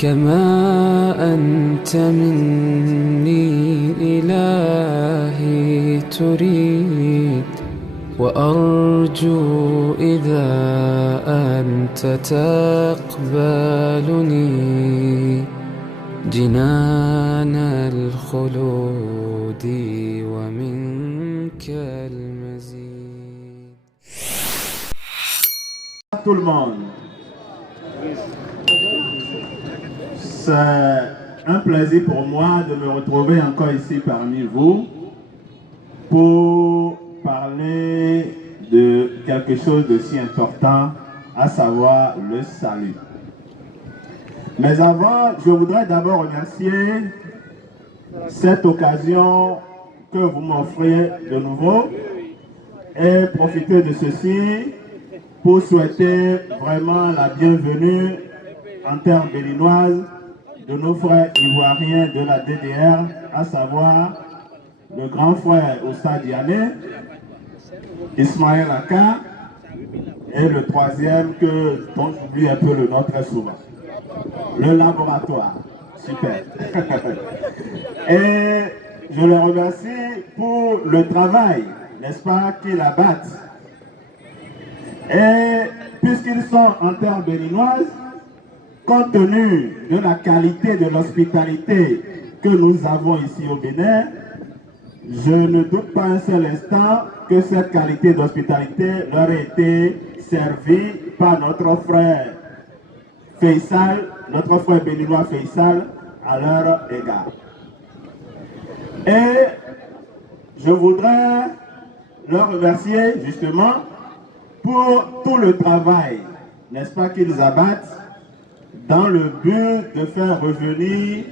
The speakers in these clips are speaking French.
كما أنت مني إلهي تريد وأرجو إذا أنت تقبلني جنان الخلود ومنك المزيد. Tout le monde, c'est un plaisir pour moi de me retrouver encore ici parmi vous pour parler de quelque chose de si important, à savoir le salut. Mais avant, je voudrais d'abord remercier cette occasion que vous m'offrez de nouveau et profiter de ceci pour souhaiter vraiment la bienvenue en terre béninoise de nos frères ivoiriens de la DDR, à savoir le grand frère Oustad Diané, Ismaël Aka, et le troisième dont j'oublie un peu le nom très souvent, le laboratoire. Super. Et je les remercie pour le travail, n'est-ce pas, qu'ils abattent. Et puisqu'ils sont en terre béninoise, compte tenu de la qualité de l'hospitalité que nous avons ici au Bénin, je ne doute pas un seul instant que cette qualité d'hospitalité leur ait été servie par notre frère Faisal, notre frère béninois Faisal, à leur égard. Et je voudrais leur remercier justement pour tout le travail, n'est-ce pas, qu'ils abattent dans le but de faire revenir,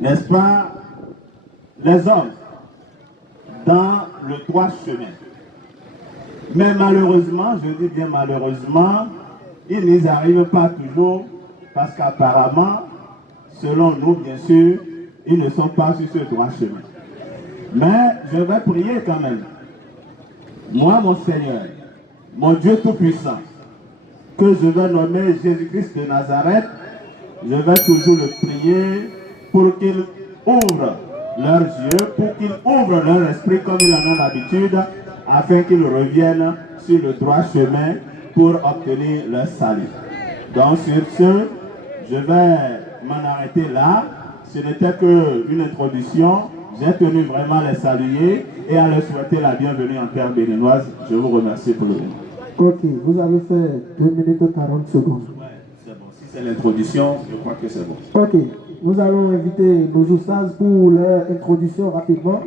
n'est-ce pas, les hommes dans le droit chemin. Mais malheureusement, je dis bien malheureusement, ils n'y arrivent pas toujours parce qu'apparemment, selon nous bien sûr, ils ne sont pas sur ce droit chemin. Mais je vais prier quand même. Moi, mon Seigneur, mon Dieu Tout-Puissant, que je vais nommer Jésus-Christ de Nazareth, je vais toujours le prier pour qu'il ouvre leurs yeux, pour qu'il ouvre leur esprit comme il en a l'habitude, afin qu'ils reviennent sur le droit chemin pour obtenir leur salut. Donc sur ce, je vais m'en arrêter là. Ce n'était qu'une introduction. J'ai tenu vraiment à les saluer et à leur souhaiter la bienvenue en terre béninoise. Je vous remercie pour le moment. Ok, vous avez fait 2 minutes et 40 secondes. Ouais, c'est bon. Si c'est l'introduction, je crois que c'est bon. Ok, nous allons inviter nos oustas pour leur introduction rapidement.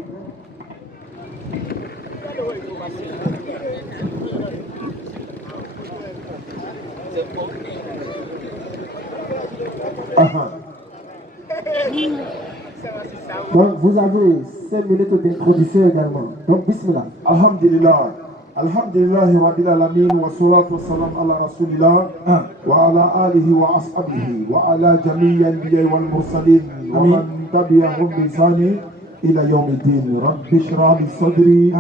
Donc, vous avez 5 minutes d'introduction également. Donc, bismillah. Alhamdulillah. Alhamdulillah Rabbil Alamin wa salatu wa salam ala Rasulillah wa ala alihi wa ashabihi wa ala jami'i anbiya wal mursalin wa man tabi'ahum bi ihsani ila yawmiddin. Rabbi shrah li sadri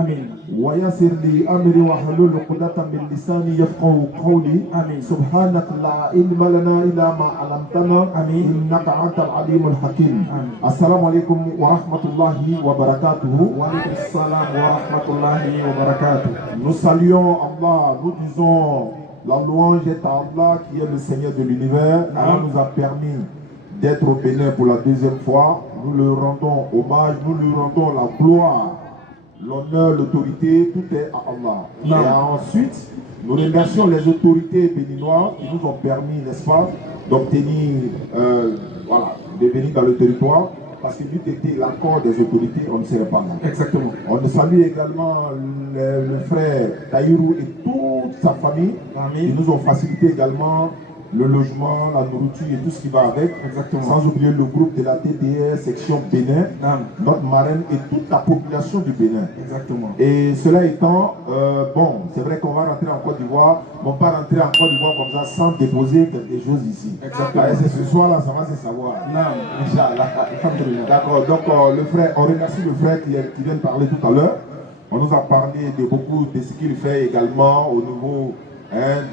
wa yassir li amri wa hlul 'uqdatan min lisani yafqahu qawli. Subhanaka la ilma lana illa ma 'allamtana innaka antal alimul hakim. Assalamu alaikum wa rahmatullahi wa barakatuh. Wa alaykum assalam wa rahmatullahi wa barakatuh. Nous saluons Allah, nous disons la louange est à Allah qui est le Seigneur de l'univers. Allah nous a permis d'être au Bénin pour la deuxième fois. Nous lui rendons hommage, nous lui rendons la gloire, l'honneur, l'autorité, tout est à Allah. Et ensuite, nous remercions les autorités béninoises qui nous ont permis, n'est-ce pas, d'obtenir, de venir dans le territoire. Parce que lui était l'accord des autorités, on ne serait pas là. Exactement. On salue également le frère Taïrou et toute sa famille. Ils nous ont facilité également le logement, la nourriture et tout ce qui va avec. Exactement. Sans oublier le groupe de la TDR, section Bénin, notre marraine et toute la population du Bénin. Exactement. Et cela étant, bon, c'est vrai qu'on va rentrer en Côte d'Ivoire, mais on ne va pas rentrer en Côte d'Ivoire comme ça sans déposer quelque chose ici. Exactement. C'est ce soir-là, ça va se savoir. Inch'Allah. D'accord, donc le frère, on remercie le frère qui vient de parler tout à l'heure. On nous a parlé de beaucoup de ce qu'il fait également au niveau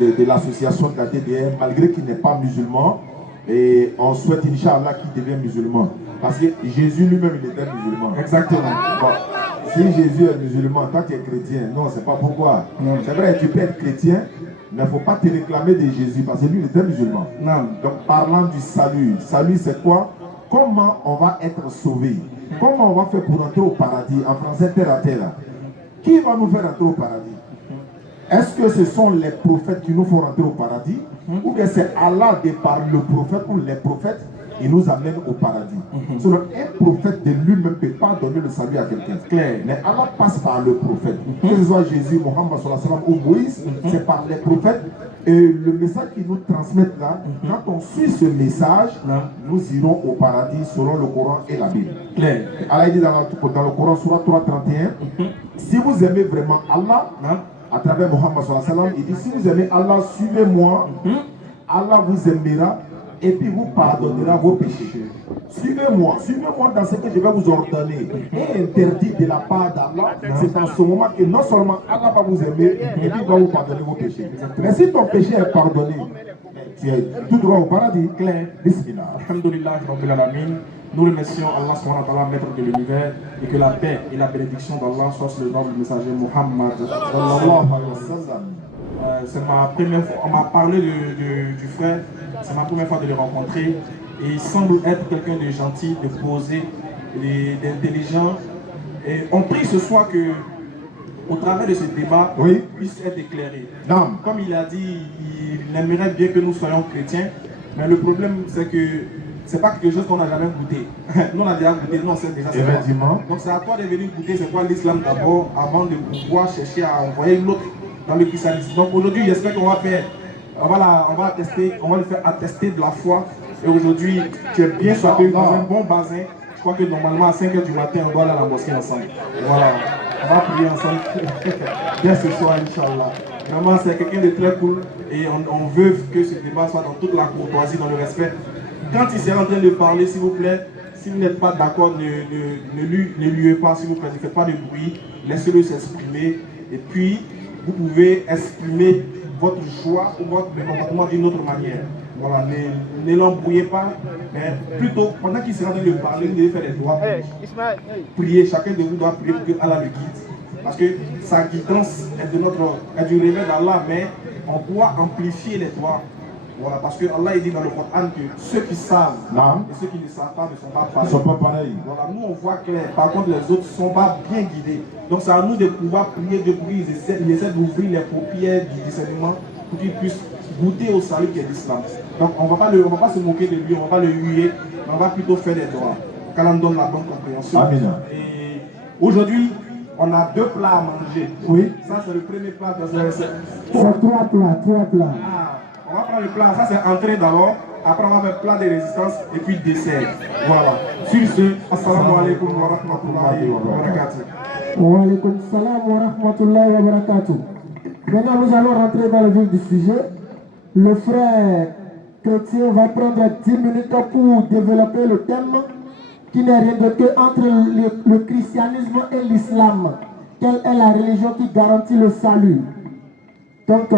de l'association de la TDR, malgré qu'il n'est pas musulman. et on souhaite, Inch'Allah, qu'il devienne musulman. Parce que Jésus lui-même, il était musulman. Exactement. Bon, si Jésus est musulman, toi tu es chrétien, non, c'est pas pourquoi. C'est vrai, tu peux être chrétien, mais il ne faut pas te réclamer de Jésus, parce que lui, il était musulman. Non. Donc, parlant du salut, salut c'est quoi? Comment on va être sauvé? Comment on va faire pour entrer au paradis? En français, terre à terre. Qui va nous faire entrer au paradis? Est-ce que ce sont les prophètes qui nous font rentrer au paradis? Ou bien c'est Allah de par le prophète ou les prophètes qui nous amènent au paradis? Selon un prophète de lui-même ne peut pas donner le salut à quelqu'un. Mais Allah passe par le prophète. Que ce soit Jésus, Mohammed ou Moïse, c'est par les prophètes. Et le message qu'ils nous transmettent là, quand on suit ce message, nous irons au paradis selon le Coran et la Bible. Allah dit dans le Coran, Surah 3:31, si vous aimez vraiment Allah, à travers Mohammed sallallahu alayhi wa sallam, il dit, si vous aimez Allah, suivez-moi, Allah vous aimera et puis vous pardonnera vos péchés. Suivez-moi dans ce que je vais vous ordonner et interdit de la part d'Allah. C'est en ce moment que non seulement Allah va vous aimer et puis va vous pardonner vos péchés. Mais si ton péché est pardonné, tu es tout droit au paradis. Bismillah. Alhamdulillah, Rabbil Alamin. Nous remercions Allah subhanahu wa ta'ala, maître de l'univers, et que la paix et la bénédiction d'Allah soient sur le nom du messager Muhammad. C'est ma première fois, on m'a parlé du frère, c'est ma première fois de le rencontrer. Et il semble être quelqu'un de gentil, de posé, d'intelligent. Et on prie ce soir que, au travers de ce débat, il puisse être éclairé. Comme il a dit, il aimerait bien que nous soyons chrétiens, mais le problème c'est que c'est pas quelque chose qu'on n'a jamais goûté. Nous on a déjà goûté, nous on sait déjà c'est quoi. Donc c'est à toi de venir goûter c'est quoi l'islam d'abord, avant de pouvoir chercher à envoyer l'autre dans le christianisme. Donc aujourd'hui j'espère qu'on va faire, on va attester, on va le faire attester de la foi. Et aujourd'hui tu es bien soigné dans un bon bassin. Je crois que normalement à 5h du matin on doit aller à la mosquée ensemble. Voilà, on va prier ensemble dès ce soir Inch'Allah. Vraiment c'est quelqu'un de très cool et on veut que ce débat soit dans toute la courtoisie, dans le respect. Quand il sera en train de parler, s'il vous plaît, si vous n'êtes pas d'accord, ne lui pas, s'il vous plaît, ne faites pas de bruit, laissez-le s'exprimer. Et puis, vous pouvez exprimer votre joie ou votre comportement d'une autre manière. Voilà, ne l'embrouillez pas, mais plutôt, pendant qu'il sera en train de parler, vous devez faire des doigts. Prier, chacun de vous doit prier pour que Allah le guide. Parce que sa guidance est du réveil d'Allah, mais on doit amplifier les doigts. Voilà, parce que Allah dit dans le Coran que ceux qui savent et ceux qui ne savent pas ne sont pas pareils. Ils sont pas pareils. Voilà, nous on voit clair. Par contre, les autres ne sont pas bien guidés. Donc c'est à nous de pouvoir prier, ils essaient d'ouvrir les paupières du discernement pour qu'ils puissent goûter au salut qui est l'islam. Donc on ne va pas se moquer de lui, on va pas le huer, mais on va plutôt faire des doigts. Quand on donne la bonne compréhension. Amina. Et aujourd'hui, on a 2 plats à manger. Oui. Ça c'est le premier plat. C'est 3 plats. On va prendre le plat, ça c'est entrée d'abord, après on va faire plat de résistance et puis dessert. Voilà. Sur ce, assalamu alaikum wa rahmatullahi wa barakatuh. Wa alaikum salam wa rahmatullahi wa barakatuh. Maintenant nous allons rentrer dans le vif du sujet. Le frère chrétien va prendre 10 minutes pour développer le thème qui n'est rien d'autre que entre le christianisme et l'islam. Quelle est la religion qui garantit le salut? Donc,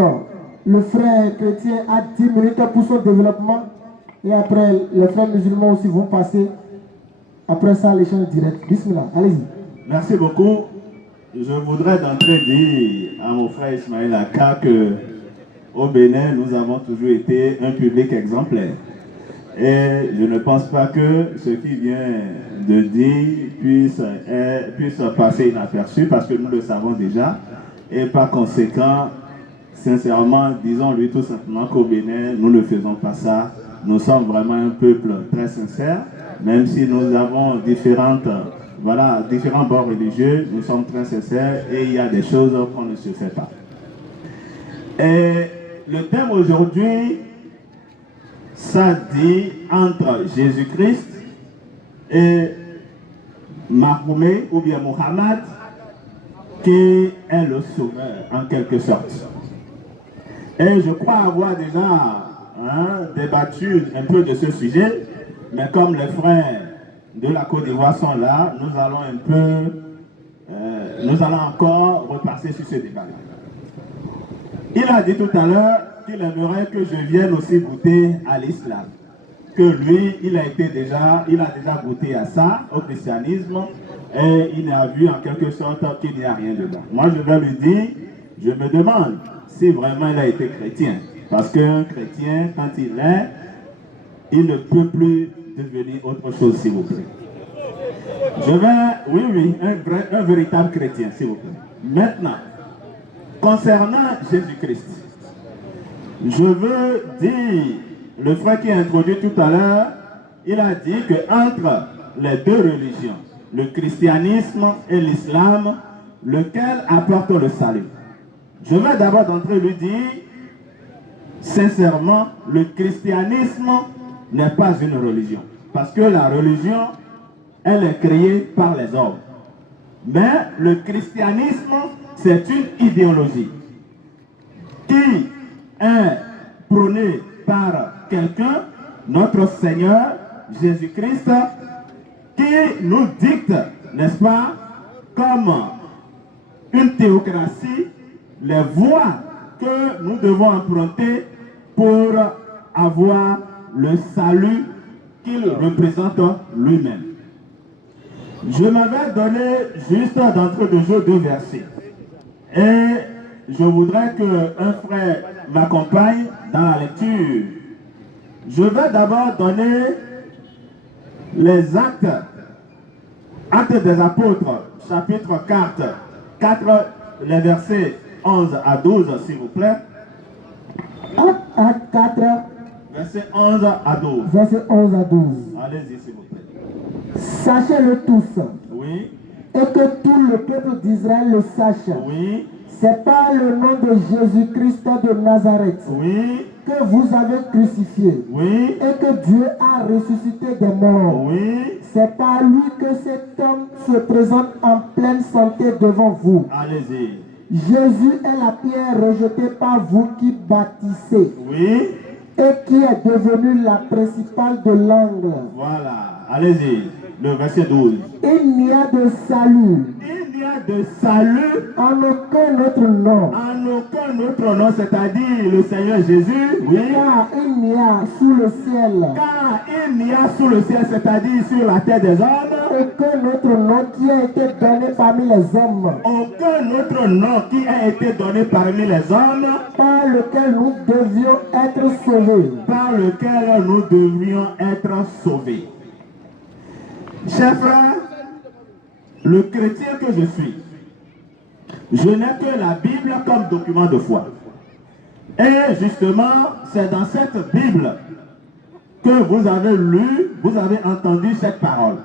le frère chrétien a 10 minutes pour son développement et après les frères musulmans aussi vont passer après ça l'échange direct. Bismillah, allez-y. Merci beaucoup. Je voudrais d'entrée dire à mon frère Ismaël Aka que au Bénin, nous avons toujours été un public exemplaire. Et je ne pense pas que ce qui vient de dire puisse passer inaperçu parce que nous le savons déjà. Et par conséquent, sincèrement, disons-lui tout simplement qu'au Bénin, nous ne faisons pas ça. Nous sommes vraiment un peuple très sincère, même si nous avons différents bords religieux, nous sommes très sincères et il y a des choses qu'on ne se fait pas. Et le thème aujourd'hui, ça dit entre Jésus-Christ et Mahomet ou bien Mohammed, qui est le sauveur en quelque sorte. Et je crois avoir déjà débattu un peu de ce sujet, mais comme les frères de la Côte d'Ivoire sont là, nous allons encore repasser sur ce débat-là. Il a dit tout à l'heure qu'il aimerait que je vienne aussi goûter à l'islam. que lui, il a déjà goûté à ça, au christianisme, et il a vu en quelque sorte qu'il n'y a rien dedans. Moi, je vais lui dire, je me demande si vraiment il a été chrétien. Parce qu'un chrétien, quand il est, il ne peut plus devenir autre chose, s'il vous plaît. Oui, un véritable chrétien, s'il vous plaît. Maintenant, concernant Jésus-Christ, je veux dire, le frère qui a introduit tout à l'heure, il a dit qu'entre les deux religions, le christianisme et l'islam, lequel apporte le salut. Je vais d'abord d'entrée lui dire, sincèrement, le christianisme n'est pas une religion. Parce que la religion, elle est créée par les hommes. Mais le christianisme, c'est une idéologie qui est prônée par quelqu'un, notre Seigneur Jésus-Christ, qui nous dicte, n'est-ce pas, comme une théocratie, les voies que nous devons emprunter pour avoir le salut qu'il représente lui-même. Je m'avais donné juste d'entrée de jeu 2 versets. Et je voudrais qu'un frère m'accompagne dans la lecture. Je vais d'abord donner les actes des apôtres, chapitre 4, les versets 11 à 12, s'il vous plaît. Acte 4, versets 11 à 12. Verset 11 à 12. Allez-y, s'il vous plaît. Sachez-le tous, Oui, et que tout le peuple d'Israël le sache. oui, C'est par le nom de Jésus-Christ de Nazareth oui, que vous avez crucifié oui, et que Dieu a ressuscité des morts. oui. C'est par lui que cet homme se présente en pleine santé devant vous. Allez-y. Jésus est la pierre rejetée par vous qui bâtissez Oui, et qui est devenue la principale de l'angle. voilà. Allez-y. Le verset 12. Il n'y a de salut Il n'y a de salut en aucun autre nom. en aucun autre nom, c'est-à-dire le Seigneur Jésus. Oui. Car il n'y a sous le ciel Car il n'y a sous le ciel, c'est-à-dire sur la terre des hommes, aucun autre nom qui a été donné parmi les hommes, aucun autre nom qui a été donné parmi les hommes, par lequel nous devions être sauvés. par lequel nous devrions être sauvés. Chers frères, le chrétien que je suis, je n'ai que la Bible comme document de foi. Et justement, c'est dans cette Bible que vous avez lu, vous avez entendu cette parole.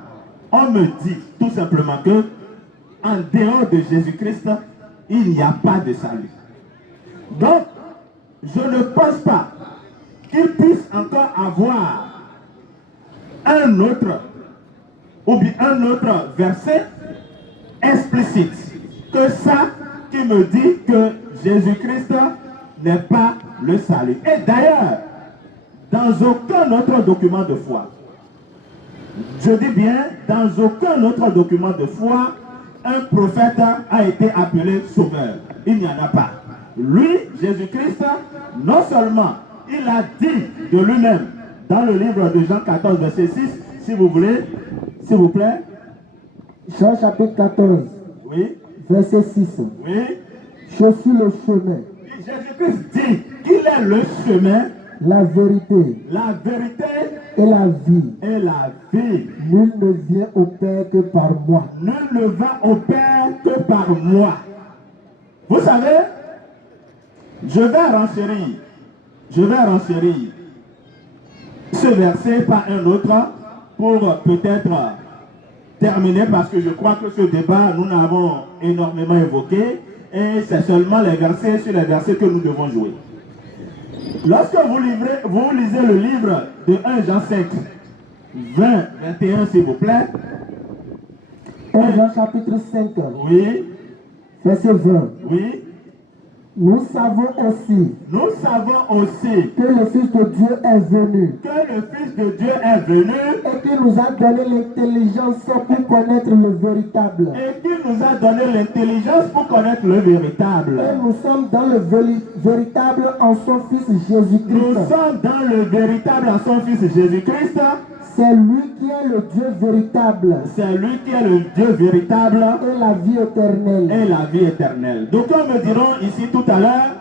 On me dit tout simplement que, en dehors de Jésus-Christ, il n'y a pas de salut. Donc, je ne pense pas qu'il puisse encore avoir un autre verset explicite que ça qui me dit que Jésus-Christ n'est pas le salut. Et d'ailleurs, dans aucun autre document de foi, je dis bien, dans aucun autre document de foi, un prophète a été appelé sauveur. Il n'y en a pas. Lui, Jésus-Christ, non seulement il a dit de lui-même dans le livre de Jean 14, verset 6, si vous voulez, s'il vous plaît. Jean chapitre 14, Oui. verset 6. Oui. Je suis le chemin, Jésus-Christ dit qu'il est le chemin, la vérité la vérité et la vie. et la vie. Nul ne vient au Père que par moi. Nul ne va au Père que par moi. Vous savez, je vais renchérir ce verset par un autre pour peut-être terminer, parce que je crois que ce débat, nous l'avons énormément évoqué et c'est seulement les versets sur les versets que nous devons jouer. Lorsque vous lisez le livre de 1 Jean 5, 20, 21, s'il vous plaît. 1 Jean chapitre 5, Oui, verset 20. oui, Nous savons aussi que le Fils de Dieu est venu le Fils de Dieu est venu et qu'il nous a donné l'intelligence pour connaître le véritable. et qu'il nous a donné l'intelligence pour connaître le véritable. Et nous sommes dans le véritable en son Fils Nous Jésus-Christ. sommes dans le véritable en son Fils Jésus-Christ. C'est lui qui est le Dieu véritable C'est lui qui est le Dieu véritable et la vie éternelle. et la vie éternelle. D'aucuns me diront ici tout à l'heure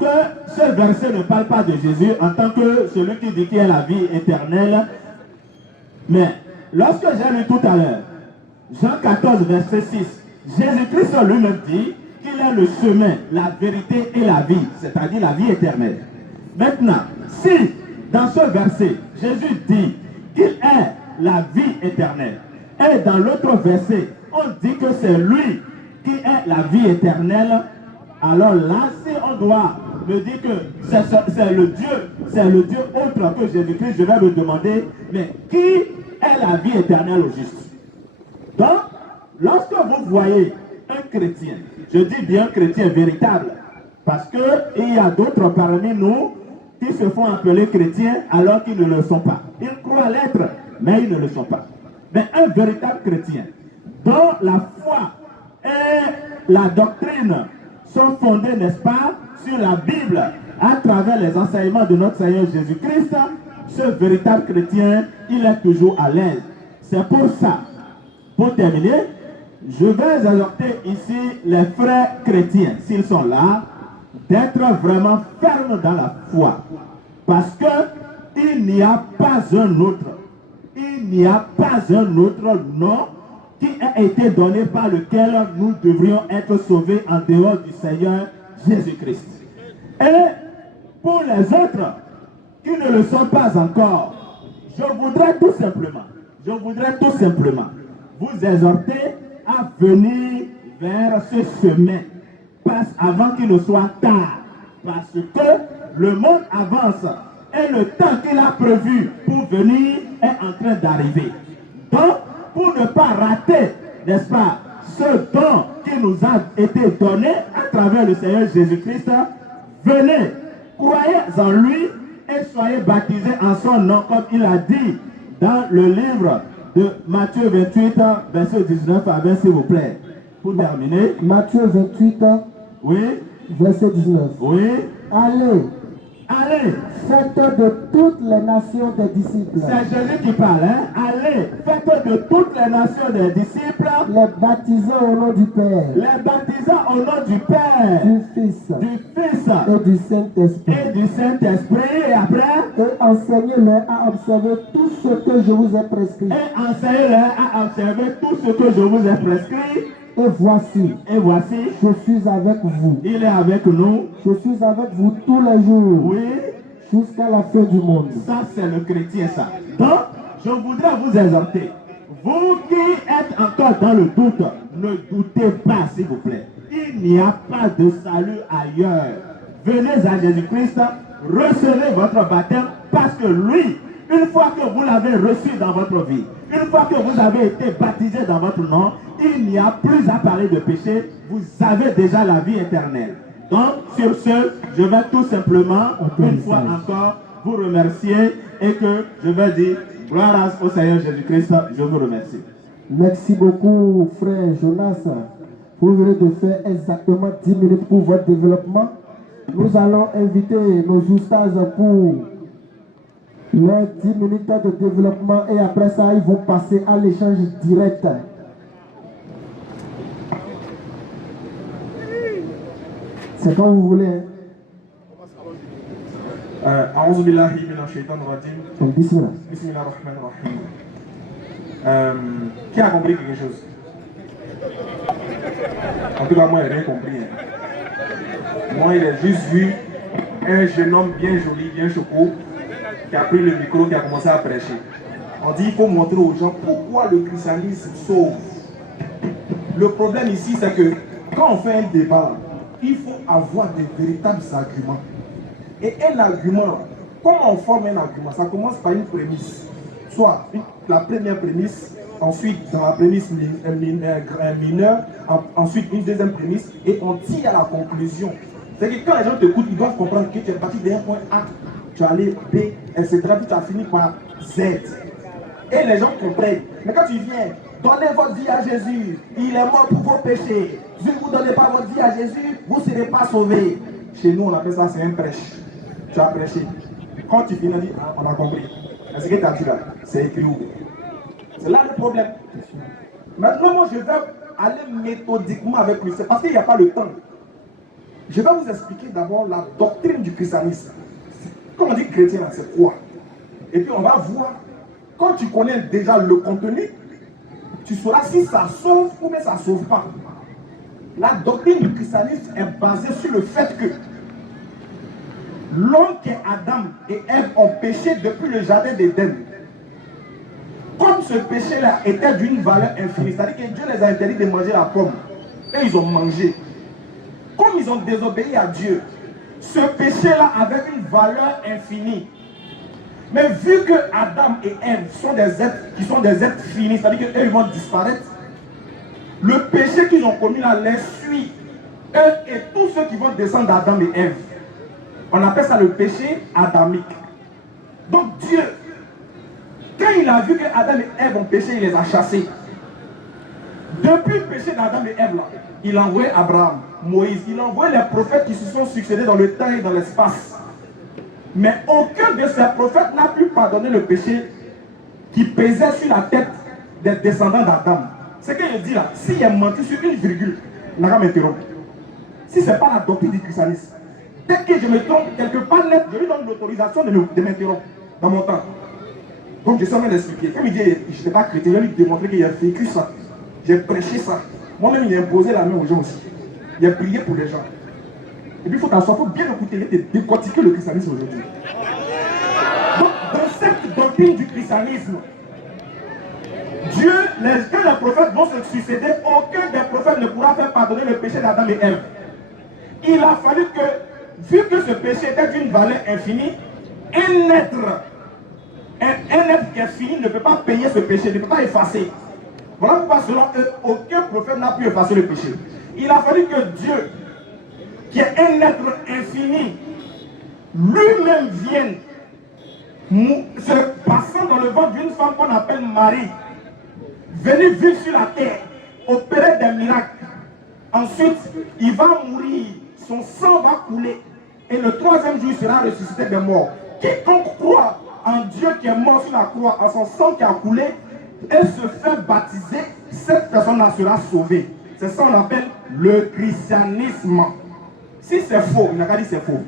que ce verset ne parle pas de Jésus en tant que celui qui dit qu'il est la vie éternelle. Mais lorsque j'ai lu tout à l'heure, Jean 14, verset 6, Jésus-Christ lui-même dit qu'il est le chemin, la vérité et la vie, c'est-à-dire la vie éternelle. Maintenant, si dans ce verset, Jésus dit qu'il est la vie éternelle, et dans l'autre verset, on dit que c'est lui qui est la vie éternelle, alors là, si on doit me dire que c'est le Dieu autre que Jésus-Christ, je vais me demander, mais qui est la vie éternelle au juste? Donc, lorsque vous voyez un chrétien, je dis bien chrétien véritable, parce qu'il y a d'autres parmi nous qui se font appeler chrétiens alors qu'ils ne le sont pas. Ils croient l'être, mais ils ne le sont pas. Mais un véritable chrétien, dont la foi et la doctrine sont fondées, n'est-ce pas, sur la Bible, à travers les enseignements de notre Seigneur Jésus-Christ, ce véritable chrétien, il est toujours à l'aise. C'est pour ça, pour terminer, je vais exhorter ici les frères chrétiens, s'ils sont là, d'être vraiment fermes dans la foi. Parce que il n'y a pas un autre, nom qui a été donné par lequel nous devrions être sauvés en dehors du Seigneur Jésus-Christ. Et pour les autres qui ne le sont pas encore, je voudrais tout simplement vous exhorter à venir vers ce chemin, avant qu'il ne soit tard, parce que le monde avance et le temps qu'il a prévu pour venir est en train d'arriver. Donc, pour ne pas rater, n'est-ce pas, ce don qui nous a été donné à travers le Seigneur Jésus-Christ, venez, croyez en lui et soyez baptisés en son nom, comme il a dit dans le livre de Matthieu 28, verset 19 à 20, s'il vous plaît. Pour terminer. Matthieu 28, oui, verset 19. Oui. Allez, faites de toutes les nations des disciples. C'est Jésus qui parle, hein? Allez, faites de toutes les nations des disciples. Les baptisant au nom du Père. Les baptisant au nom du Père. Du Fils. Et du Saint-Esprit. Et après. Et enseignez-leur à observer tout ce que je vous ai prescrit. Et voici, je suis avec vous. Il est avec nous. Je suis avec vous tous les jours. Oui. Jusqu'à la fin du monde. Ça, c'est le chrétien, ça. Donc, je voudrais vous exhorter. Vous qui êtes encore dans le doute, ne doutez pas, s'il vous plaît. Il n'y a pas de salut ailleurs. Venez à Jésus-Christ, recevez votre baptême, parce que lui, une fois que vous l'avez reçu dans votre vie, une fois que vous avez été baptisé dans votre nom, il n'y a plus à parler de péché, vous avez déjà la vie éternelle. Donc, sur ce, je vais tout simplement, une fois encore, vous remercier et que je vais dire gloire au Seigneur Jésus-Christ. Je vous remercie. Merci beaucoup, frère Jonas. Vous venez de faire exactement 10 minutes pour votre développement. Nous allons inviter nos oustas pour leurs 10 minutes de développement et après ça, ils vont passer à l'échange direct. C'est comme vous voulez. A'udhu billahi minash shaitanir rajim. Bismillah. Bismillah rahman rahim. Qui a compris quelque chose? En tout cas, moi, je n'ai rien compris. Moi, il a juste vu un jeune homme bien joli, bien choco, qui a pris le micro, qui a commencé à prêcher. On dit qu'il faut montrer aux gens pourquoi le christianisme sauve. Le problème ici, c'est que quand on fait un débat, il faut avoir des véritables arguments. Et un argument, comment on forme un argument? Ça commence par une prémisse. Soit la première prémisse, ensuite dans la prémisse mineure, ensuite une deuxième prémisse, et on tire à la conclusion. C'est que quand les gens t'écoutent, ils doivent comprendre que tu es parti d'un point A, tu es allé B, etc. Puis tu as fini par Z. Et les gens comprennent. Mais quand tu viens, donnez votre vie à Jésus, il est mort pour vos péchés. Si vous ne donnez pas votre vie à Jésus, vous ne serez pas sauvés. Chez nous, on appelle ça, c'est un prêche. Tu as prêché. Quand tu finis, on dit, ah, on a compris. Mais ce que tu as dit là, c'est écrit où? C'est là le problème. Maintenant, moi, je vais aller méthodiquement avec lui. C'est parce qu'il n'y a pas le temps. Je vais vous expliquer d'abord la doctrine du christianisme. Quand on dit chrétien, c'est quoi? Et puis on va voir, quand tu connais déjà le contenu, tu sauras si ça sauve ou bien ça ne sauve pas. La doctrine du christianisme est basée sur le fait que l'homme qui est Adam et Ève ont péché depuis le jardin d'Éden. Comme ce péché-là était d'une valeur infinie, c'est-à-dire que Dieu les a interdit de manger la pomme, et ils ont mangé. Comme ils ont désobéi à Dieu, ce péché-là avait une valeur infinie. Mais vu que Adam et Ève sont des êtres qui sont des êtres finis, c'est-à-dire qu'eux ils vont disparaître, le péché qu'ils ont commis là les suit, eux et tous ceux qui vont descendre d'Adam et Ève. On appelle ça le péché adamique. Donc Dieu, quand il a vu que Adam et Ève ont péché, il les a chassés. Depuis le péché d'Adam et Ève là, il a envoyé Abraham, Moïse, il a envoyé les prophètes qui se sont succédés dans le temps et dans l'espace. Mais aucun de ces prophètes n'a pu pardonner le péché qui pesait sur la tête des descendants d'Adam. Ce que je dis là, s'il est menti sur une virgule, il n'a qu'à m'interrompre. Si ce n'est pas la doctrine du christianisme, dès que je me trompe quelque part net, je lui donne l'autorisation de m'interrompre dans mon temps. Donc je sais bien l'expliquer. Comme il dit, je n'étais pas chrétien, je vais lui démontrer qu'il a vécu ça. J'ai prêché ça. Moi-même, il a imposé la main aux gens aussi. Il a prié pour les gens. Et puis il faut t'asseoir, il faut bien écouter et décortiquer le christianisme aujourd'hui. Donc, dans cette doctrine du christianisme, Dieu, quand les prophètes vont se succéder, aucun des prophètes ne pourra faire pardonner le péché d'Adam et Ève. Il a fallu que, vu que ce péché était d'une valeur infinie, un être qui est fini ne peut pas payer ce péché, ne peut pas effacer. Voilà pourquoi selon eux, aucun prophète n'a pu effacer le péché. Il a fallu que Dieu, qui est un être infini, lui-même vienne, se passant dans le ventre d'une femme qu'on appelle Marie, venir vivre sur la terre, opérer des miracles. Ensuite, il va mourir, son sang va couler, et le troisième jour, il sera ressuscité des morts. Quiconque croit en Dieu qui est mort sur la croix, en son sang qui a coulé, et se fait baptiser, cette personne-là sera sauvée. C'est ça qu'on appelle le christianisme. Si c'est faux, il n'a qu'à dire c'est faux.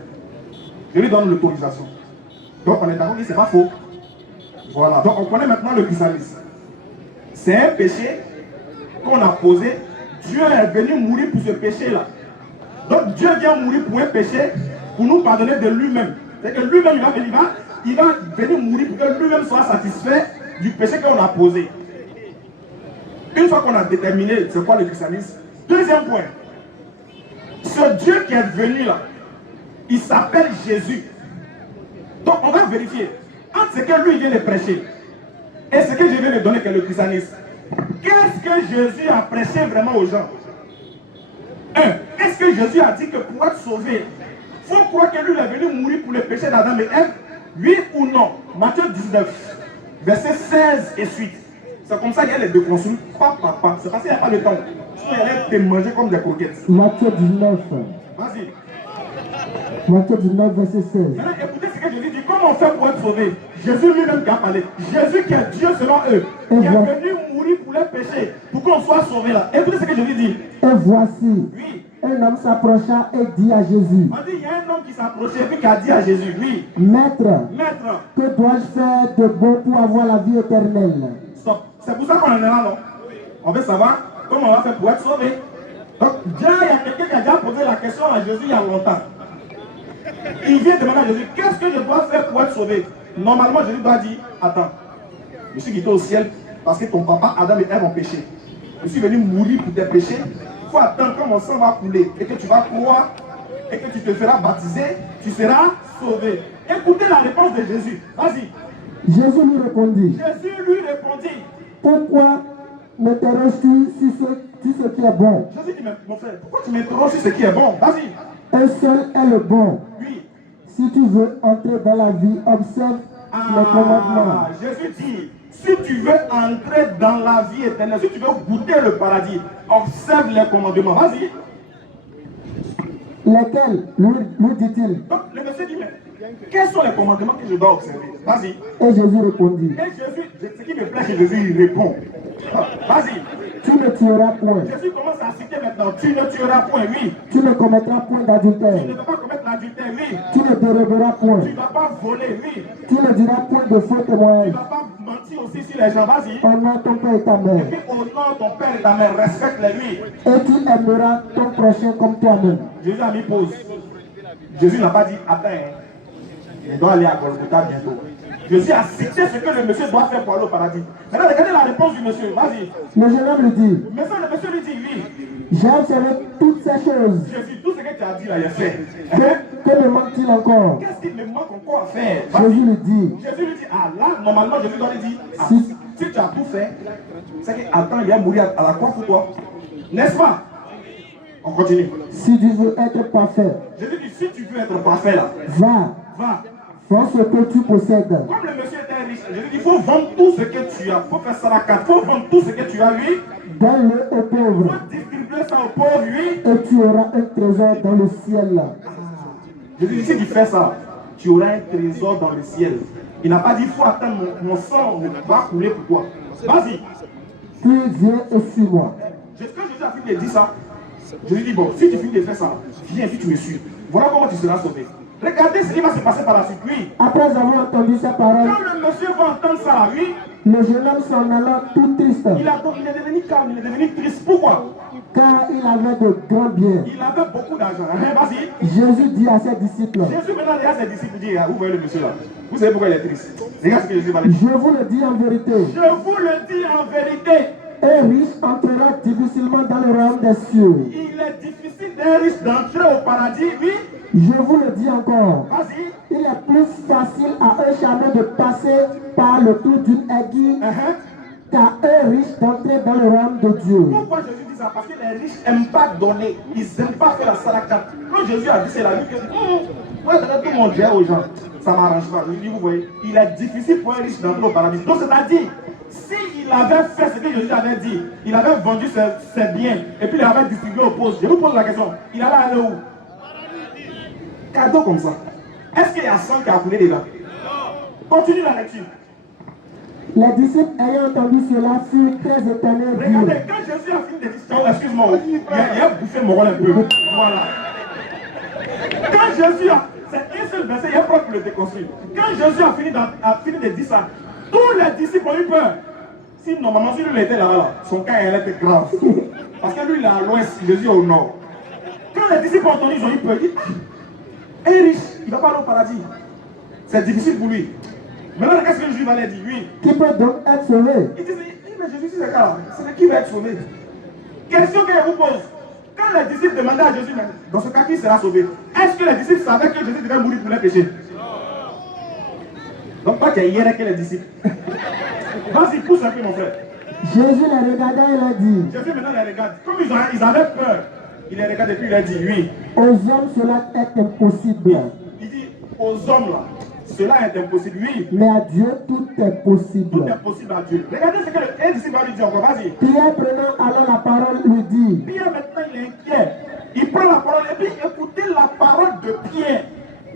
Je lui donne l'autorisation. Donc on est d'accord que ce n'est pas faux. Voilà, donc on connaît maintenant le christianisme. C'est un péché qu'on a posé. Dieu est venu mourir pour ce péché-là. Donc Dieu vient mourir pour un péché, pour nous pardonner de lui-même. C'est que lui-même, il va venir mourir pour que lui-même soit satisfait du péché qu'on a posé. Une fois qu'on a déterminé c'est quoi le christianisme, deuxième point, ce Dieu qui est venu là, il s'appelle Jésus. Donc on va vérifier entre ce que lui vient de prêcher et ce que je viens de donner qui est le christianisme. Qu'est-ce que Jésus a prêché vraiment aux gens? Est-ce que Jésus a dit que pour être sauvé, il faut croire que lui est venu mourir pour le péché d'Adam et Ève? Oui ou non? Matthieu 19, versets 16 et suite. C'est comme ça qu'il y a les deux consuls. Papa, c'est parce qu'il n'y a pas de temps. Sinon, il allait te manger comme des croquettes. Matthieu 19. Vas-y. Matthieu 19, verset 16. Maintenant, écoutez ce que Jésus dit. Comment on fait pour être sauvé? Jésus lui-même qui a parlé. Jésus qui est Dieu selon eux. Qui est venu mourir pour les péchés. Pour qu'on soit sauvé là. Écoutez ce que Jésus dit. Et voici. Oui. Un homme s'approcha et dit à Jésus. On dit, il y a un homme qui s'approchait et puis qui a dit à Jésus, oui. Maître, que dois-je faire de bon pour avoir la vie éternelle? Stop. C'est pour ça qu'on en est là, non? On veut savoir comment on va faire pour être sauvé. Donc, déjà, il y a quelqu'un qui a déjà posé la question à Jésus il y a longtemps. Il vient demander à Jésus, qu'est-ce que je dois faire pour être sauvé? Normalement, Jésus doit dire, attends, je suis quitté au ciel parce que ton papa, Adam et Ève ont péché. Je suis venu mourir pour tes péchés. Il faut attendre quand mon sang va couler et que tu vas croire et que tu te feras baptiser, tu seras sauvé. Écoutez la réponse de Jésus. Vas-y. Jésus lui répondit. Pourquoi m'interroges-tu sur ce qui est bon? Jésus dit, mais mon frère, pourquoi tu m'interroges sur ce qui est bon? Vas-y. Un seul est le bon. Oui. Si tu veux entrer dans la vie, observe les commandements. Jésus dit, si tu veux entrer dans la vie éternelle, si tu veux goûter le paradis, observe les commandements. Vas-y. Lesquels, lui dit-il. Donc le monsieur dit, mais quels sont les commandements que je dois observer? Vas-y. Et Jésus répondit. Et Jésus, ce qui me plaît chez Jésus, il répond. Vas-y. Tu ne tueras point. Jésus commence à citer maintenant. Tu ne tueras point, oui. Tu ne commettras point d'adultère. Tu ne vas pas commettre l'adultère, oui. Tu ne déroberas point. Tu ne vas pas voler, oui. Tu ne diras point de faux Tu témoignages. ne vas pas mentir aussi sur les gens, vas-y. Honore ton père et ta Et mère. puis honore ton père et ta mère, respecte-les, oui. Et tu aimeras ton prochain comme toi-même. Jésus a mis pause. Jésus n'a pas dit, attends, il doit aller à Golgotha bientôt. Jésus a cité ce que le monsieur doit faire pour aller au paradis. Maintenant, regardez la réponse du monsieur, vas-y. Le jeune homme lui dit, Mais ça, le monsieur lui dit, oui. j'ai observé toutes ces choses. Jésus, tout ce que tu as dit là, il a fait. Que me manque-t-il encore? Qu'est-ce qu'il me manque encore à faire? Jésus lui dit, Jésus lui dit, ah là, normalement, Jésus doit lui dire, ah, Si- si tu as tout fait, c'est qu'attends, il va mourir à la croix pour toi. N'est-ce pas? On continue. si tu veux être parfait, Jésus dit, si tu veux être parfait là, va, va. vends ce que tu possèdes. Comme le monsieur était riche, Jésus dit, il faut vendre tout ce que tu as. Il faut faire ça la carte. Il faut vendre tout ce que tu as, lui. Donne-le aux Il pauvres faut distribuer ça aux pauvres, lui. et tu auras un trésor dans le ciel. Jésus dit, si tu fais ça, tu auras un trésor dans le ciel. Il n'a pas dit, il faut attendre mon sang va couler pour toi. Vas-y. Puis viens et suis-moi. Quand Jésus a fini de dire ça, je lui dis, bon, si tu finis de faire ça, viens, puis tu me suis. Voilà comment tu seras sauvé. Regardez ce qui va se passer par la suite. Oui. Après avoir entendu ces paroles, Quand le monsieur va entendre ça, oui, le jeune homme s'en alla tout triste, il est devenu calme, il est devenu triste. Pourquoi? car il avait de grands biens. Il avait beaucoup d'argent. Vas-y. Jésus dit à ses disciples, Jésus maintenant dit à ses disciples, dit, ah, vous voyez le monsieur là. Vous savez pourquoi il est triste? Regarde ce que Jésus va dire. je vous le dis en vérité, Je vous le dis en vérité. un riche entrera difficilement dans le royaume des cieux. Il est difficile d'un riche d'entrer au paradis, oui. Je vous le dis encore, Vas-y. il est plus facile à un chameau de passer par le trou d'une aiguille qu'à un riche d'entrer dans le royaume de Dieu. Pourquoi Jésus dit ça? Parce que les riches n'aiment pas donner. Ils n'aiment pas faire la salakate. Quand Jésus a dit c'est la vie que moi je donne tout mon Dieu aux gens. Ça ne m'arrange pas. Je dis, vous voyez, il est difficile pour un riche d'entrer au paradis. Donc c'est-à-dire, s'il avait fait ce que Jésus avait dit, il avait vendu ses biens et puis il avait distribué aux pauvres. Je vous pose la question, il allait aller où? Cadeau comme ça. Est-ce qu'il y a 100 qui a coulé déjà? Continue la lecture. Les disciples ayant entendu cela furent très étonnés. Regardez, Dirent, quand Jésus a fini de dire, excuse-moi, il a bouffé mon rôle un peu. Voilà. Quand Jésus a, c'est un seul verset, il y a pas pour le déconstruire. Quand Jésus a fini de dire ça, tous les disciples ont eu peur. Si normalement, si lui était là, son cas elle était grave. Parce que lui il est à l'ouest, Jésus est au nord. Quand les disciples ont entendu, ils ont eu peur. Ils disent, ah, un riche, il ne va pas aller au paradis. C'est difficile pour lui. Maintenant, qu'est-ce que Jésus va leur dire? Oui. qui peut donc être sauvé? Il dit, mais Jésus, c'est ça, c'est qui va être sauvé? Question que je vous pose. Quand les disciples demandaient à Jésus, mais dans ce cas, qui sera sauvé? Est-ce que les disciples savaient que Jésus devait mourir pour les péchés? Donc, pas qu'il y a hier que les disciples. Vas-y, pousse un peu, mon frère. Jésus les regarda et leur dit, Jésus maintenant les regarde. Comme ils avaient peur, il les regarde et puis il leur dit, oui. aux hommes cela est impossible, Il dit, aux hommes là, cela est impossible, oui. mais à Dieu tout est Tout possible. est possible à Dieu. Regardez ce que le disciple va lui dire encore, vas-y. Pierre prenant alors la parole lui dit, Pierre maintenant il est inquiet. Il prend la parole et puis écoutez la parole de Pierre.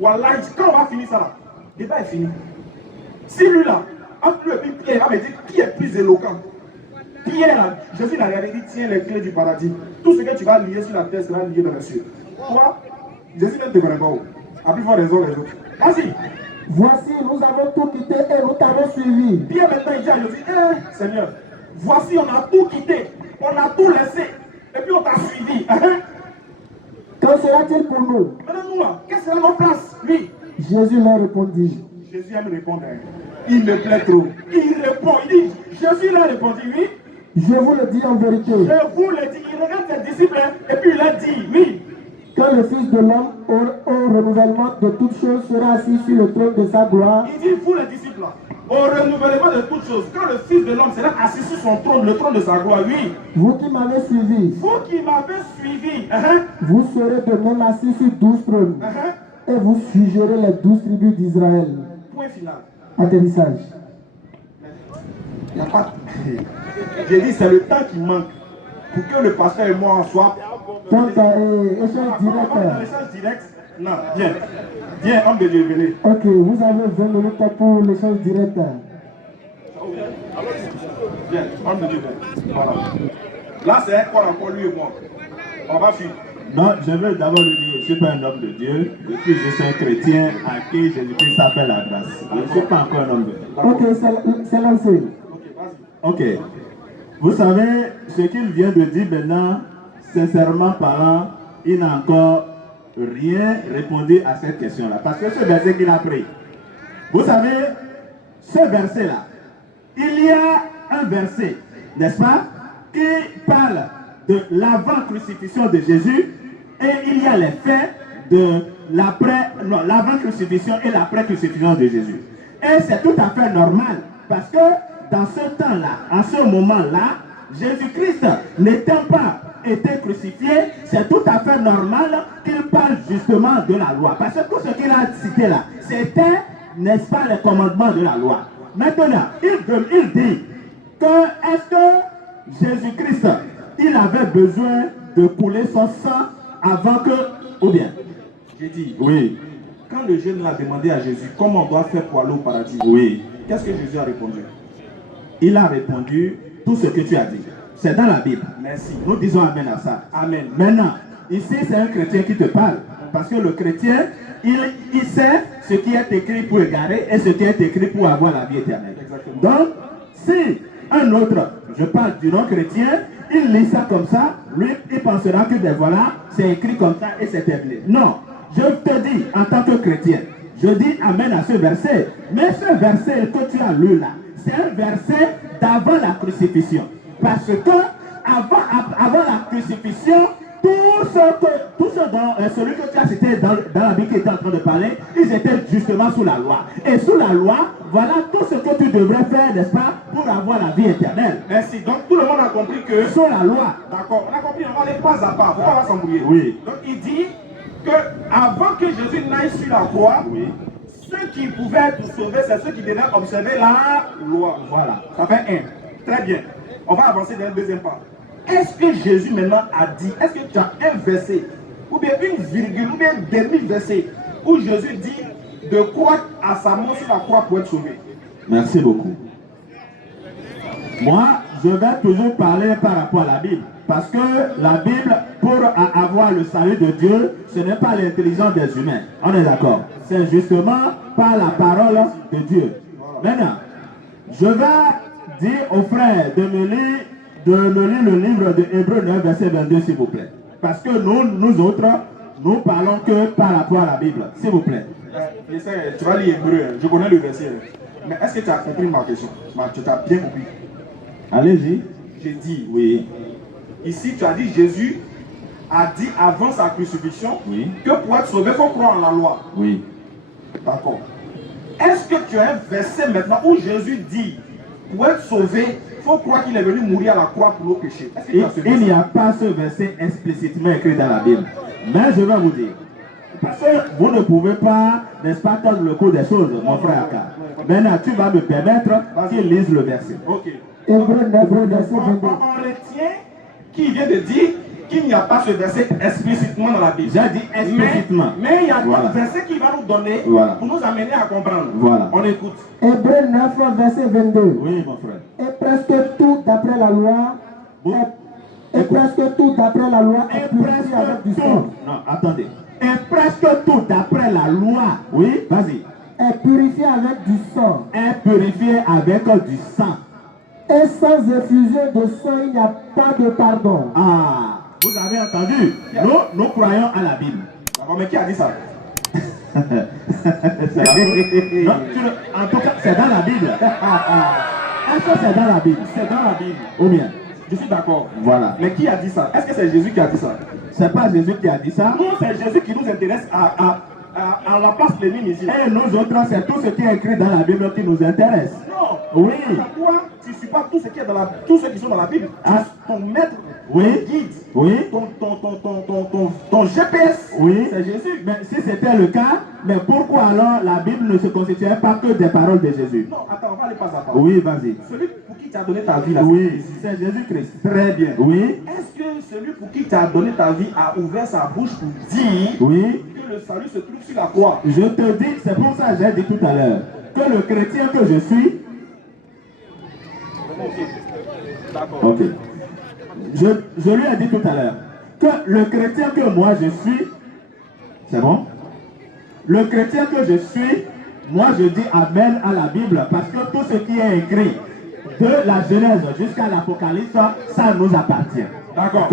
Voilà, quand on va finir ça là, le débat est fini. Si lui là, entre lui et puis Pierre, il va me dire qui est plus éloquent. Pierre là, Jésus l'a regardé, il dit tiens les clés du paradis. Tout ce que tu vas lier sur la terre sera lié dans les cieux. Toi, Jésus ne te connaît pas. A plus fort raison les autres. Vas-y. voici nous avons tout quitté et nous t'avons suivi. Pierre maintenant il dit à Jésus, Seigneur, voici on a tout quitté, on a tout laissé, et puis on t'a suivi. Qu'en sera-t-il pour nous? Maintenant nous là, quelle sera notre place? Lui. Jésus leur répondit, Jésus aime répondre. Il me plaît trop. Il répond, il dit, Jésus leur répondit, oui. je vous le dis en vérité, Je vous le dis, il regarde ses disciples et puis il a dit, oui. quand le Fils de l'homme au renouvellement de toutes choses sera assis sur le trône de sa gloire, Il dit, vous les disciples là, au renouvellement de toutes choses, quand le Fils de l'homme sera assis sur son trône, le trône de sa gloire, oui. Vous qui m'avez suivi, Vous qui m'avez suivi, vous serez de même assis sur 12 trônes. Et vous jugerez les 12 tribus d'Israël. Point final. Atterrissage. Il n'y a pas. J'ai dit, c'est le temps qui manque pour que le pasteur et moi en soient. Donc, échange direct. Échange direct. Non, viens. Viens, homme de Dieu, venez. Ok, vous avez 20 minutes pour l'échange direct. Viens, homme de Dieu, viens. Voilà. Là, c'est un quoi encore, lui et moi. On va finir. Non, je veux d'abord lui dire, je ne suis pas un homme de Dieu, je suis un chrétien à qui Jésus-Christ a fait la grâce. Je ne suis pas encore un homme de Dieu. Ok, c'est lancé. Ok. Vous savez, ce qu'il vient de dire maintenant, sincèrement parlant, il n'a encore rien répondu à cette question-là. Parce que ce verset qu'il a pris, vous savez, ce verset-là, il y a un verset, n'est-ce pas, qui parle de l'avant-crucifixion de Jésus et il y a les faits de l'avant-crucifixion et l'après-crucifixion de Jésus. Et c'est tout à fait normal parce que dans ce temps-là, en ce moment-là, Jésus-Christ n'étant pas été crucifié, c'est tout à fait normal qu'il parle justement de la loi. Parce que tout ce qu'il a cité là, c'était, n'est-ce pas, les commandements de la loi. Maintenant, il dit que est-ce que Jésus-Christ, il avait besoin de couler son sang avant que, ou bien? J'ai dit, Oui. Quand le jeune a demandé à Jésus comment on doit faire pour aller au paradis, Oui. Qu'est-ce que Jésus a répondu? Il a répondu tout ce que tu as dit. C'est dans la Bible. Merci. Nous disons amen à ça. Amen. Maintenant, ici c'est un chrétien qui te parle. Parce que le chrétien, il sait ce qui est écrit pour égarer et ce qui est écrit pour avoir la vie éternelle. Exactement. Donc, si un autre, je parle du non-chrétien, il lit ça comme ça, lui, il pensera que ben voilà, c'est écrit comme ça et c'est terminé. Non, je te dis en tant que chrétien, je dis amen à ce verset. Mais ce verset que tu as lu là, c'est un verset d'avant la crucifixion. Parce que avant la crucifixion, tout ce dont celui que tu as cité dans la Bible qui était en train de parler, ils étaient justement sous la loi. Et sous la loi, voilà tout ce que tu devrais faire, n'est-ce pas, pour avoir la vie éternelle. Merci. Donc tout le monde a compris que... Sous la loi. D'accord, on a compris, on va aller pas à pas, faut pas s'embrouiller. Oui. Donc il dit que avant que Jésus n'aille sur la croix, Oui. ceux qui pouvaient être sauvés, c'est ceux qui devaient observer la loi. Voilà. Ça fait un. Très bien. On va avancer dans le deuxième pas. Est-ce que Jésus maintenant a dit, est-ce que tu as un verset, ou bien une virgule, ou bien un demi-verset, où Jésus dit de croire à sa mort sur la croix pour être sauvé? Merci beaucoup. Moi, je vais toujours parler par rapport à la Bible. Parce que la Bible, pour avoir le salut de Dieu, ce n'est pas l'intelligence des humains. On est d'accord? C'est justement par la parole de Dieu. Maintenant, je vais dire aux frères de me lire le livre de Hébreux 9, verset 22, s'il vous plaît. Parce que nous autres, nous parlons que par rapport à la Bible. S'il vous plaît. Tu vas lire Hébreux, je connais le verset. Mais est-ce que tu as compris ma question? Tu as bien compris. Allez-y. J'ai dit, Oui. ici tu as dit Jésus a dit avant sa crucifixion Oui. que pour être sauvé, il faut croire en la loi. Oui. D'accord. Est-ce que tu as un verset maintenant où Jésus dit pour être sauvé, il faut croire qu'il est venu mourir à la croix pour nos péchés? Est-ce que tu as ce Il n'y verset? a pas ce verset explicitement écrit dans la Bible. Mais je vais vous dire. Parce que vous ne pouvez pas, n'est-ce pas, tendre le cours des choses, mon frère Aka. Maintenant, tu vas me permettre qu'il lise le verset. Ok. Hébreux 9, verset On 22. retient qui vient de dire qu'il n'y a pas ce verset explicitement dans la Bible. J'ai dit explicitement. Mais il y a Voilà. d'autres versets qu'il va nous donner Voilà. pour nous amener à comprendre. Voilà. On écoute. Hébreux 9, verset 22. Oui, mon frère. Et presque tout d'après la loi, Bon. et presque tout d'après la loi Et est purifié avec presque du tout. sang. Non, attendez. Et presque tout d'après la loi. Oui, vas-y. Est purifié avec du sang. Est purifié avec du sang. Et sans effusion de sang, il n'y a pas de pardon. Ah, vous avez entendu? Nous croyons à la Bible. D'accord, mais qui a dit ça? C'est la non, en tout cas, c'est dans la Bible. Est-ce que c'est dans la Bible? C'est dans la Bible. Ou bien? Je suis d'accord. Voilà. Mais qui a dit ça? Est-ce que c'est Jésus qui a dit ça? C'est pas Jésus qui a dit ça. Non, c'est Jésus qui nous intéresse à la place Lénine ici. Et nous autres, c'est tout ce qui est écrit dans la Bible qui nous intéresse. Non. Oui. Toi, tu ne suis pas tout ce qui est dans tous ceux qui sont dans la Bible. Ah. Ton maître, Oui. ton guide, Oui. ton GPS, Oui. c'est Jésus. Mais si c'était le cas, mais pourquoi alors la Bible ne se constituait pas que des paroles de Jésus? Non, attends, on va aller pas à pas. Oui, vas-y. Celui pour qui tu as donné ta vie là. Oui, c'est Jésus-Christ. Très bien. Oui. Est-ce que celui pour qui tu as donné ta vie a ouvert sa bouche pour dire Oui. que le salut se trouve sur la croix? Je te dis, c'est pour ça que j'ai dit tout à l'heure, que le chrétien que je suis, D'accord. ok, je lui ai dit tout à l'heure, que le chrétien que moi je suis, c'est bon? Le chrétien que je suis, moi je dis amen à la Bible, parce que tout ce qui est écrit, de la Genèse jusqu'à l'Apocalypse, ça nous appartient. D'accord.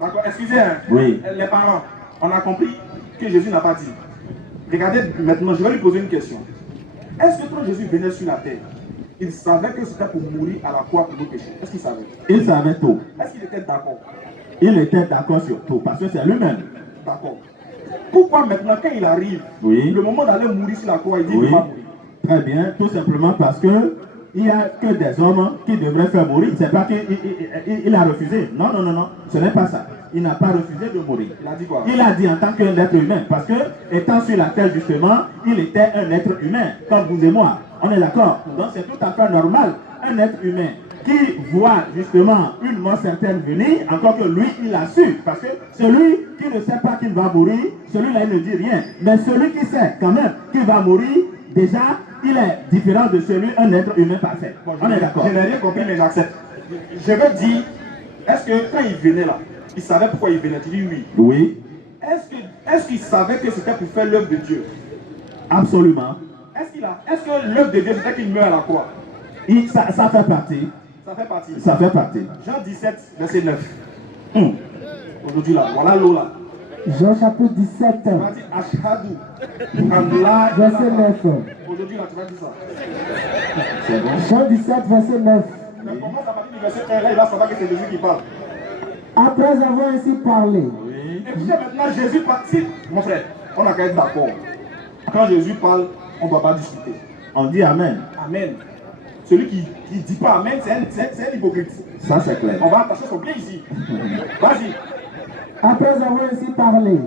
D'accord. Excusez, hein. Oui. Les parents, on a compris que Jésus n'a pas dit. Regardez maintenant, je vais lui poser une question. Est-ce que quand Jésus venait sur la terre, il savait que c'était pour mourir à la croix pour nos péchés? Est-ce qu'il savait? Il savait tout. Est-ce qu'il était d'accord? Il était d'accord sur tout, parce que c'est lui-même. D'accord. Pourquoi maintenant, quand il arrive, Oui. le moment d'aller mourir sur la croix, il dit Oui. qu'il va mourir? Très bien, tout simplement parce que il n'y a que des hommes qui devraient faire mourir. C'est pas qu'il a refusé. Non, non, non, non. Ce n'est pas ça. Il n'a pas refusé de mourir. Il a dit quoi? Il a dit en tant qu'un être humain. Parce que, étant sur la terre, justement, il était un être humain, comme vous et moi. On est d'accord? Donc c'est tout à fait normal. Un être humain qui voit justement une mort certaine venir, encore que lui, il l'a su. Parce que celui qui ne sait pas qu'il va mourir, celui-là, il ne dit rien. Mais celui qui sait quand même qu'il va mourir, déjà, il est différent de celui, un être humain parfait. Bon, on est d'accord? Je n'ai rien compris, mais j'accepte. Je veux dire, est-ce que quand il venait là, il savait pourquoi il venait? Tu dis oui. Oui. Est-ce qu'il savait que c'était pour faire l'œuvre de Dieu? Absolument. Est-ce que l'œuvre de Dieu, c'était qu'il meurt à la croix? Ça fait partie. Ça fait partie. Ça fait partie. Jean 17, verset 9. Aujourd'hui là, voilà l'eau là. Jean chapitre 17, Tu vas dire Ashhadu. Allah. verset 9. Aujourd'hui là, tu vas dire ça. C'est bon. Jean 17, verset 9. Mais comment ça va dire du verset 1 là, il va savoir que c'est Jésus qui parle. Après avoir ainsi parlé, Oui. Écoutez maintenant, Jésus parle. Si, mon frère, on a qu'à être d'accord. Quand Jésus parle, on ne doit pas discuter. On dit Amen. Amen. Celui qui ne dit pas Amen, c'est un hypocrite. Ça, c'est clair. On va attacher son pied ici. Vas-y. après avoir ainsi parlé,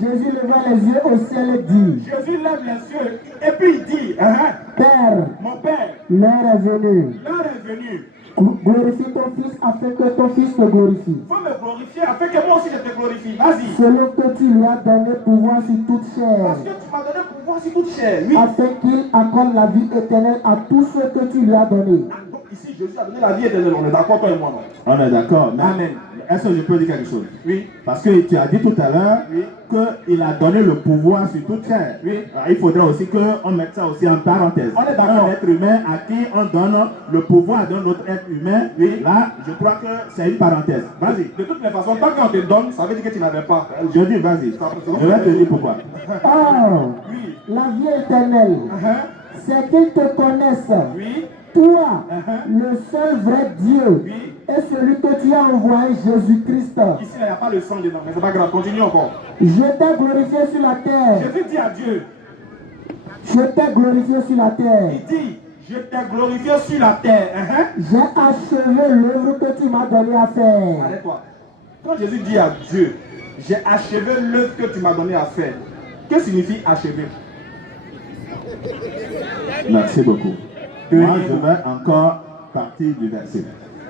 Jésus leva les yeux au ciel et dit, Jésus lève les yeux et puis il dit, Père, mon Père, l'heure est venue. l'heure est venue. Glorifie ton Fils afin que ton Fils te glorifie. Il faut me glorifier afin que moi aussi je te glorifie. Vas-y. Selon que tu lui as donné pouvoir sur toute chair, Parce que tu m'as donné pouvoir sur toute chair. Oui. afin qu'il accorde la vie éternelle à tous ceux que tu lui as donnés. Ah, donc ici, Jésus a donné la vie éternelle. On est d'accord, toi et moi, non? On est d'accord. Mais Amen. est-ce que je peux dire quelque chose? Oui. Parce que tu as dit tout à l'heure Oui. qu'il a donné le pouvoir sur toute chair. Oui. Alors, il faudrait aussi qu'on mette ça aussi en parenthèse. On est d'accord. Un être humain à qui on donne le pouvoir d'un autre être humain. Oui. Là, je crois que c'est une parenthèse. Vas-y. De toutes les façons, tant qu'on te donne, ça veut dire que tu n'avais pas. Je dis, vas-y. Je vais te dire pourquoi. Or, Oui. la vie éternelle, c'est qu'ils te connaissent, Oui. toi, le seul vrai Dieu, Oui. et celui que tu as envoyé, Jésus-Christ. Ici, il n'y a pas le sang dedans, mais c'est pas grave. Continue encore. Je t'ai glorifié sur la terre. Jésus dit à Dieu, Je t'ai glorifié sur la terre. il dit, je t'ai glorifié sur la terre. J'ai achevé l'œuvre que tu m'as donné à faire. Arrête-toi. Quand Jésus dit à Dieu, j'ai achevé l'œuvre que tu m'as donné à faire, que signifie achever? Merci beaucoup. Moi, je vais encore partir du verset.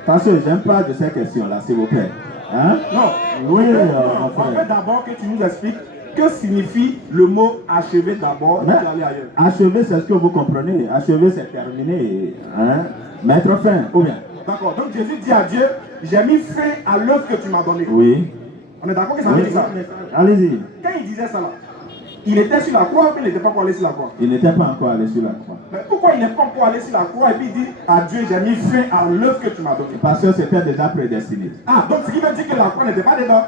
Parce que je n'aime pas de ces questions-là, s'il vous plaît. Hein? Non. Oui, On enfin. veut d'abord que tu nous expliques que signifie le mot achever d'abord et Mais puis aller ailleurs. achever, c'est ce que vous comprenez. Achever, c'est terminer. Hein? Mettre fin, ou bien? D'accord. Donc Jésus dit à Dieu, j'ai mis fin à l'œuvre que tu m'as donnée. Oui. On est d'accord que ça veut Oui. dire ça? Allez-y. Quand il disait ça là, il était sur la croix ou il n'était pas encore allé sur la croix? Il n'était pas encore allé sur la croix. Mais pourquoi il n'est pas encore allé sur la croix et puis il dit à Dieu, j'ai mis fin à l'œuvre que tu m'as donnée? Parce que c'était déjà prédestiné. Ah, donc ce qui veut dire que la croix n'était pas dedans.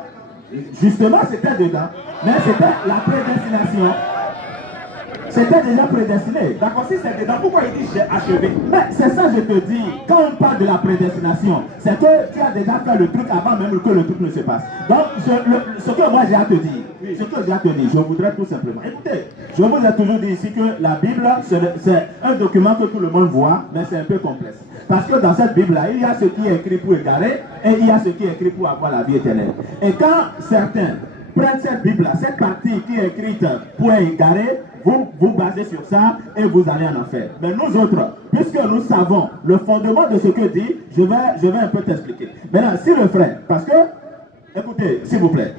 Justement, c'était dedans. Mais c'était la prédestination. C'était déjà prédestiné. D'accord, si c'est dedans, pourquoi il dit j'ai achevé? Mais c'est ça je te dis, quand on parle de la prédestination, c'est que tu as déjà fait le truc avant même que le truc ne se passe. Donc, ce que moi j'ai à te dire, je voudrais tout simplement, écoutez, je vous ai toujours dit ici que la Bible, c'est un document que tout le monde voit, mais c'est un peu complexe. Parce que dans cette Bible-là, il y a ce qui est écrit pour égarer, et il y a ce qui est écrit pour avoir la vie éternelle. Et quand certains prennent cette Bible-là, cette partie qui est écrite pour égarer, vous basez sur ça et vous allez en enfer. Mais nous autres, puisque nous savons le fondement de ce que dit, je vais un peu t'expliquer. Maintenant, si le frère, parce que, écoutez, s'il vous plaît,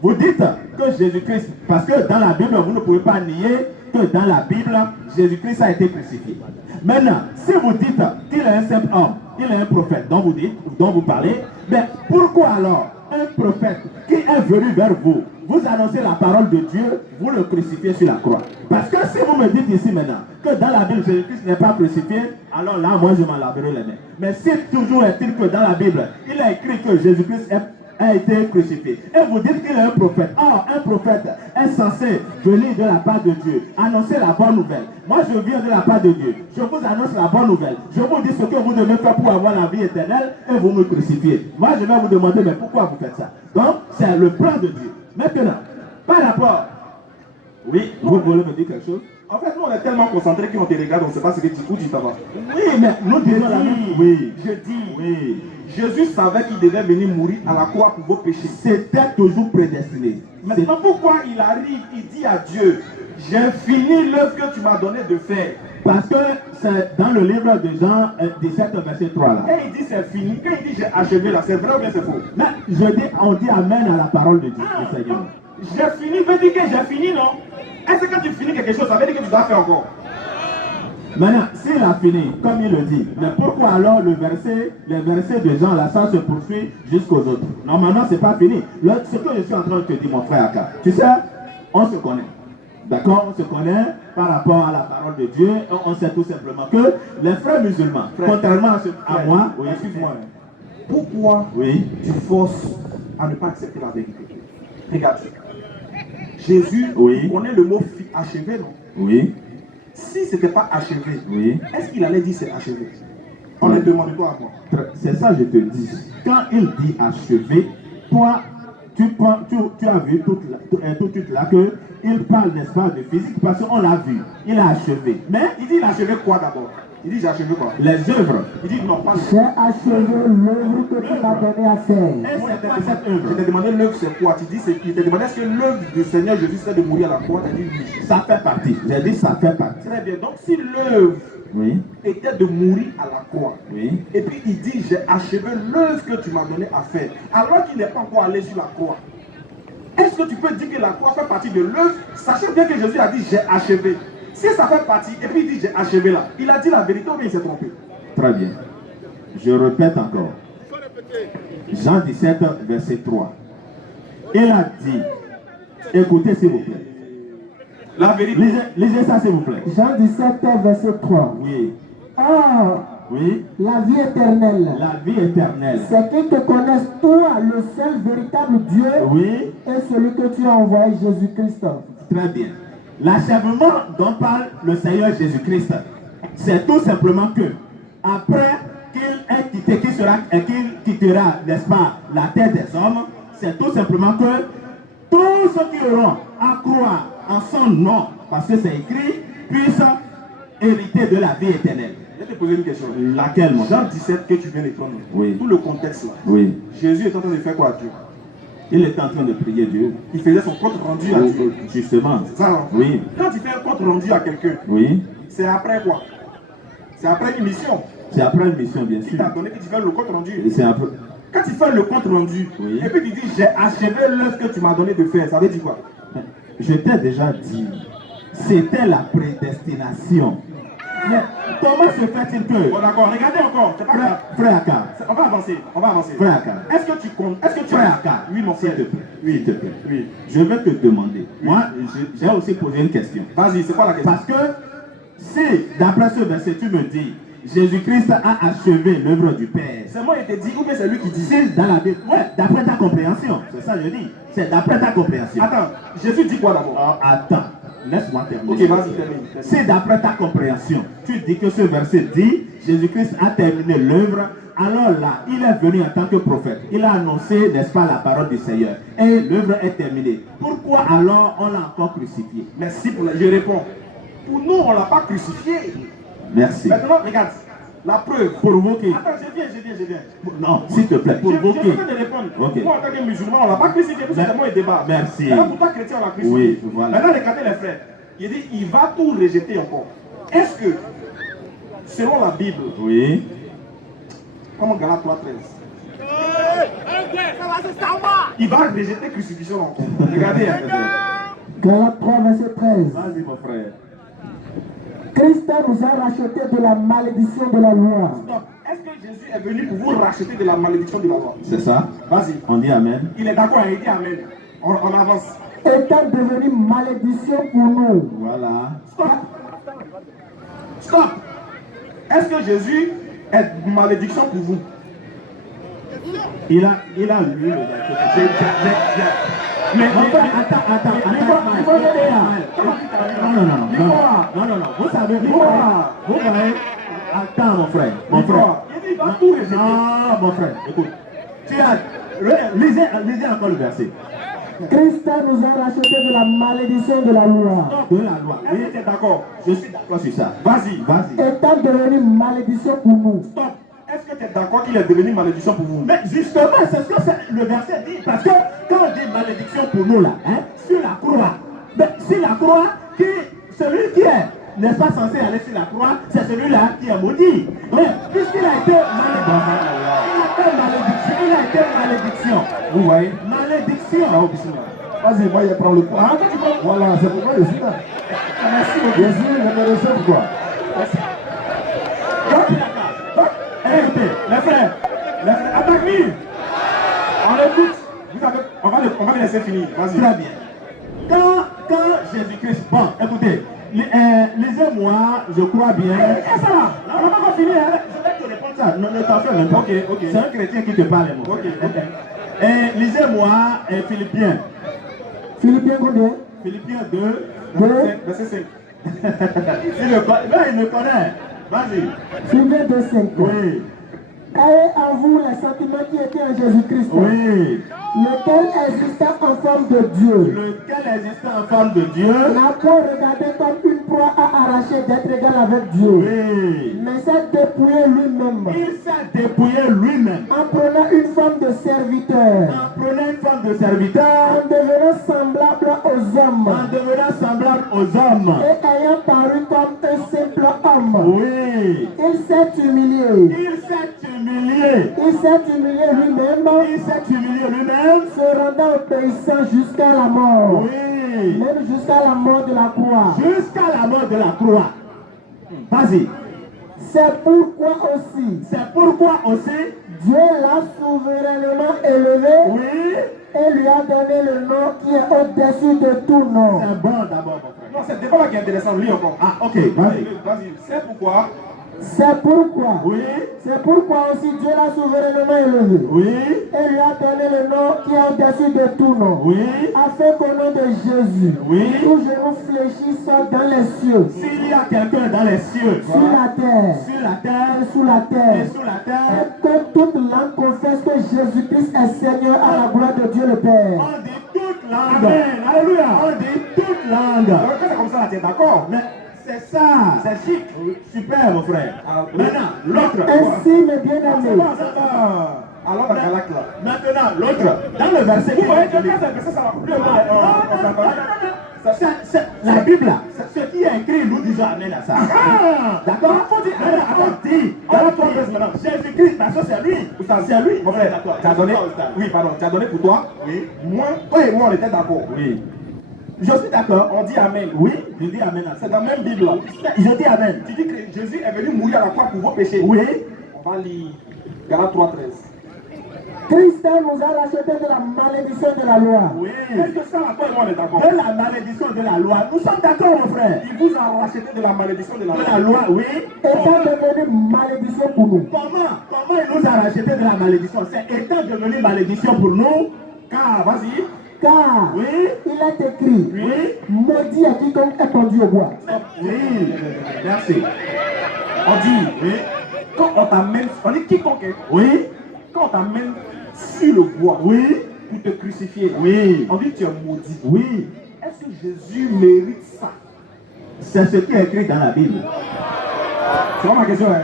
vous dites que Jésus-Christ, parce que dans la Bible, vous ne pouvez pas nier que dans la Bible, Jésus-Christ a été crucifié. Maintenant, si vous dites qu'il est un simple homme, il est un prophète dont vous parlez, mais pourquoi alors un prophète qui est venu vers vous, vous annoncez la parole de Dieu, vous le crucifiez sur la croix? Parce que si vous me dites ici maintenant que dans la Bible Jésus-Christ n'est pas crucifié, alors là moi je m'en laverai les mains. Mais si toujours est-il que dans la Bible il a écrit que Jésus-Christ a été crucifié, et vous dites qu'il est un prophète, or un prophète est censé venir de la part de Dieu, annoncer la bonne nouvelle. Moi je viens de la part de Dieu, je vous annonce la bonne nouvelle, je vous dis ce que vous devez faire pour avoir la vie éternelle, et vous me crucifiez. Moi je vais vous demander, mais pourquoi vous faites ça? Donc c'est le plan de Dieu. Maintenant, par rapport, oui, vous voulez me dire quelque chose? En fait, nous on est tellement concentrés qu'on te regarde, on ne sait pas ce que tu dis, ça va. Oui, mais nous disons la même chose. Oui, je dis, oui. Jésus savait qu'il devait venir mourir à la croix pour vos péchés. C'était toujours prédestiné. Maintenant, pourquoi il arrive, il dit à Dieu, j'ai fini l'œuvre que tu m'as donné de faire? Parce que c'est dans le livre de Jean 17, verset 3 là. Quand il dit c'est fini, quand il dit j'ai achevé là, c'est vrai ou bien c'est faux? Mais on dit amen à la parole de Dieu, du Seigneur. J'ai fini, veut dire que j'ai fini, non? Est-ce que quand tu finis quelque chose, ça veut dire que tu dois faire encore? Maintenant, s'il a fini, comme il le dit, mais pourquoi alors les versets de Jean là, ça se poursuit jusqu'aux autres? Normalement, c'est pas fini. Ce que je suis en train de te dire, mon frère Aka, tu sais, on se connaît. D'accord? On se connaît par rapport à la parole de Dieu. On sait tout simplement que les frères musulmans, contrairement à moi, oui, excuse-moi, pourquoi tu forces à ne pas accepter la vérité? Regarde, Jésus, on connaît le mot achevé, non? Oui. Si ce n'était pas achevé, est-ce qu'il allait dire c'est achevé? On ne demande pas à moi. C'est ça je te dis. Quand il dit achevé, toi, tu as vu tout de suite là que il parle, n'est-ce pas, de physique, parce qu'on l'a vu. Il a achevé. Mais il dit il a achevé quoi d'abord? Il dit j'ai achevé quoi? Les œuvres. Il dit non, pas les œuvres. J'ai achevé l'œuvre que tu m'as donné à faire. Et c'était pas cette œuvre. Je t'ai demandé l'œuvre c'est quoi? Tu dis il t'a demandé est-ce que l'œuvre du Seigneur Jésus c'est de mourir à la croix? Tu as dit oui. Ça fait partie. J'ai dit ça fait partie. Très bien. Donc si l'œuvre était de mourir à la croix, et puis il dit j'ai achevé l'œuvre que tu m'as donné à faire, alors qu'il n'est pas encore allé sur la croix, est-ce que tu peux dire que la croix fait partie de l'œuvre, sachant bien que Jésus a dit j'ai achevé? Si ça fait partie, et puis il dit j'ai achevé là, il a dit la vérité ou bien il s'est trompé? Très bien. Je répète encore. Jean 17, verset 3. Il a dit, écoutez s'il vous plaît. La vérité. Lisez ça s'il vous plaît. Jean 17, verset 3. Oui. Ah, la vie éternelle. La vie éternelle. C'est qu'ils te connaissent toi, le seul véritable Dieu, et celui que tu as envoyé, Jésus-Christ. Très bien. L'achèvement dont parle le Seigneur Jésus-Christ, c'est tout simplement que, après qu'il quittera, n'est-ce pas, la terre des hommes, c'est tout simplement que tous ceux qui auront à croire en son nom, parce que c'est écrit, puissent hériter de la vie éternelle. Je vais te poser une question. Laquelle, mon Jean 17 que tu viens de prendre, tout le contexte là, Jésus est en train de faire quoi à Dieu? Il était en train de prier Dieu. Il faisait son compte rendu à Dieu. Justement. C'est ça, hein? Oui. Quand il fait un compte rendu à quelqu'un, c'est après quoi? C'est après une mission. C'est après une mission, bien sûr. Il t'a donné que tu fais le compte rendu. C'est après... Quand tu fais le compte rendu, et puis tu dis j'ai achevé l'œuvre que tu m'as donné de faire, ça veut dire quoi? Je t'ai déjà dit, c'était la prédestination. Mais comment se fait-il que... Bon d'accord, regardez encore. Frère Aka. On va avancer, Frère Aka. Est-ce que tu comptes? Frère Aka. Oui, mon frère. S'il te plaît. Oui, s'il te plaît. Oui. Je vais te demander. Moi, j'ai aussi posé une question. Vas-y, c'est quoi la question? Parce que si, d'après ce verset, tu me dis, Jésus-Christ a achevé l'œuvre du Père. C'est moi qui te dis ou bien c'est lui qui dit? C'est dans la Bible. Ouais, d'après ta compréhension. C'est ça que je dis. C'est d'après ta compréhension. Attends, Jésus dit quoi d'abord? Oh, attends. laisse-moi terminer. Ok, vas-y, termine. Si d'après ta compréhension, tu dis que ce verset dit Jésus-Christ a terminé l'œuvre, alors là, il est venu en tant que prophète. Il a annoncé, n'est-ce pas, la parole du Seigneur. Et l'œuvre est terminée. Pourquoi alors on l'a encore crucifié? Merci pour la... Je réponds. Pour nous, on ne l'a pas crucifié. Merci. Maintenant, regarde. La preuve. Provoquer. Attends, je viens. Non, s'il te plaît, provoquer. Je viens de répondre. Ok. Moi, en tant que musulman, on ne l'a pas crucifié. Tout simplement, il débat. Merci. Maintenant, pour toi, chrétien, on l'a crucifié. Oui, voilà. Maintenant, regardez les frères. Il dit, il va tout rejeter encore. Est-ce que, selon la Bible, Oui. comme Galates 3:13, il va rejeter crucifixion encore. Regardez. Galates 3, verset 13. Vas-y, mon frère. Christ nous a rachetés de la malédiction de la loi. Donc, est-ce que Jésus est venu pour vous racheter de la malédiction de la loi? C'est ça? Vas-y. On dit Amen. Il est d'accord, il dit Amen. On avance. Étant devenu malédiction pour nous. Voilà. Stop. Est-ce que Jésus est malédiction pour vous? Il a lu le verset. Mais Attends. Non. Vous savez, vous voyez. Attends, mon frère. il dit, il va tout rejeter. Non, mon frère, écoute. Lisez encore le verset. Christ nous a rachetés de la malédiction de la loi. De la loi. Est-ce que tu es d'accord? Je suis d'accord sur ça. Vas-y. Étant devenu malédiction pour nous. Stop. Est-ce que tu es d'accord qu'il est devenu malédiction pour vous? Mais justement, c'est ce que le verset dit. Parce que quand on dit malédiction pour nous, là, sur la croix, sur la croix, celui qui est, n'est-ce pas censé aller sur la croix, c'est celui-là qui est maudit. Mais puisqu'il a été malédiction, il a été malédiction. Vous voyez? Malédiction. Vas-y, moi, je prends le point. Voilà, c'est pourquoi je suis là. Merci beaucoup. Je suis, je me réchauffe quoi. Écoutez, Les frères, attaque-lui. On écoute. On va les laisser finir. Vas-y. très bien. Quand Jésus-Christ, bon, écoutez, lisez-moi, je crois bien. Ça va. On n'a pas encore fini. Je vais te répondre ça. Ne t'en fais même pas. Ok. C'est un chrétien qui te parle, mon frère. Et lisez-moi Philippiens. Philippiens combien? Philippiens 2. Verset 5. Il me connaît. Vas-y. Philippiens 2, 5. Oui. Ayez en vous les sentiments qui étaient en Jésus-Christ. Oui. Lequel existant en forme de Dieu. Lequel existe en forme de Dieu. N'a point regardé comme une proie à arracher d'être égal avec Dieu. Oui. Mais s'est dépouillé lui-même. Il s'est dépouillé lui-même. En prenant une forme de serviteur. En prenant une forme de serviteur. En devenant semblable aux hommes. En devenant semblable aux hommes. Et ayant paru comme un simple homme. Oui. Il s'est humilié. Il s'est humilié. Il s'est humilié lui-même. Il s'est humilié lui-même. Se rendant obéissant jusqu'à la mort. Oui. Même jusqu'à la mort de la croix. Jusqu'à la mort de la croix. Vas-y. C'est pourquoi aussi C'est pourquoi aussi Dieu l'a souverainement élevé oui. et lui a donné le nom qui est au-dessus de tout nom. C'est bon d'abord, mon frère. Non, c'est le débat là qui est intéressant. Lis encore. Ah, ok. Vas-y. Vas-y. C'est pourquoi. C'est pourquoi. Oui. C'est pourquoi aussi Dieu l'a souverainement élevé Oui. et lui a donné le nom qui est au-dessus de tout nom. Oui. Afin qu'au nom de Jésus, Oui. tout genou fléchisse dans les cieux, S'il y a quelqu'un dans les cieux, sur la terre, sur la terre et sous la terre, et sous la terre, et que toute langue confesse que Jésus-Christ est Seigneur à la gloire de Dieu le Père. on dit toute langue. Amen. Alléluia. On dit toute langue. Donc, quand c'est comme ça, là, tu es d'accord? Mais c'est ça. C'est chic. Super, mon frère. Ah, oui. Maintenant, l'autre. Ainsi, mes C'est bien-aimés, bon, c'est bon. Alors, dans Galates là. Maintenant, l'autre. Dans le verset. Vous voyez que quand c'est verset, ça va plus on s'entend. C'est la Bible là. Ce qui est écrit, nous disons Amen à ça. D'accord? Faut dire Amen à ça. Dis. Alors, toi, maintenant. Jésus-Christ, parce que c'est lui. C'est lui. Mon frère, tu as donné. Oui, pardon. Tu as donné pour toi. Oui. Moi, toi et moi, on était d'accord. Oui. Je suis d'accord. On dit Amen. Oui, je dis Amen à ça. C'est dans la même Bible là. Je dis Amen. Tu dis que Jésus est venu mourir à la croix pour vos péchés. Oui. On va lire Galates 3:13. Christ nous a rachetés de la malédiction de la loi. Oui. Est-ce que ça, là, toi et moi, on est d'accord? De la malédiction de la loi. Nous sommes d'accord, mon frère. Il vous a racheté de la malédiction de la De loi. la loi, oui. Étant devenu malédiction pour nous. Comment il nous a racheté de la malédiction? C'est étant devenu malédiction pour nous. Car, vas-y, Car Oui. il est écrit, Oui. maudit à quiconque est pendu au bois. Oui. Merci. On dit, Oui. quand on t'amène, on dit quiconque, Oui. quand on t'amène sur le bois Oui. pour te crucifier, Oui. on dit tu es maudit. Oui. Est-ce que Jésus mérite ça? C'est ce qui est écrit dans la Bible. C'est pas ma question, hein.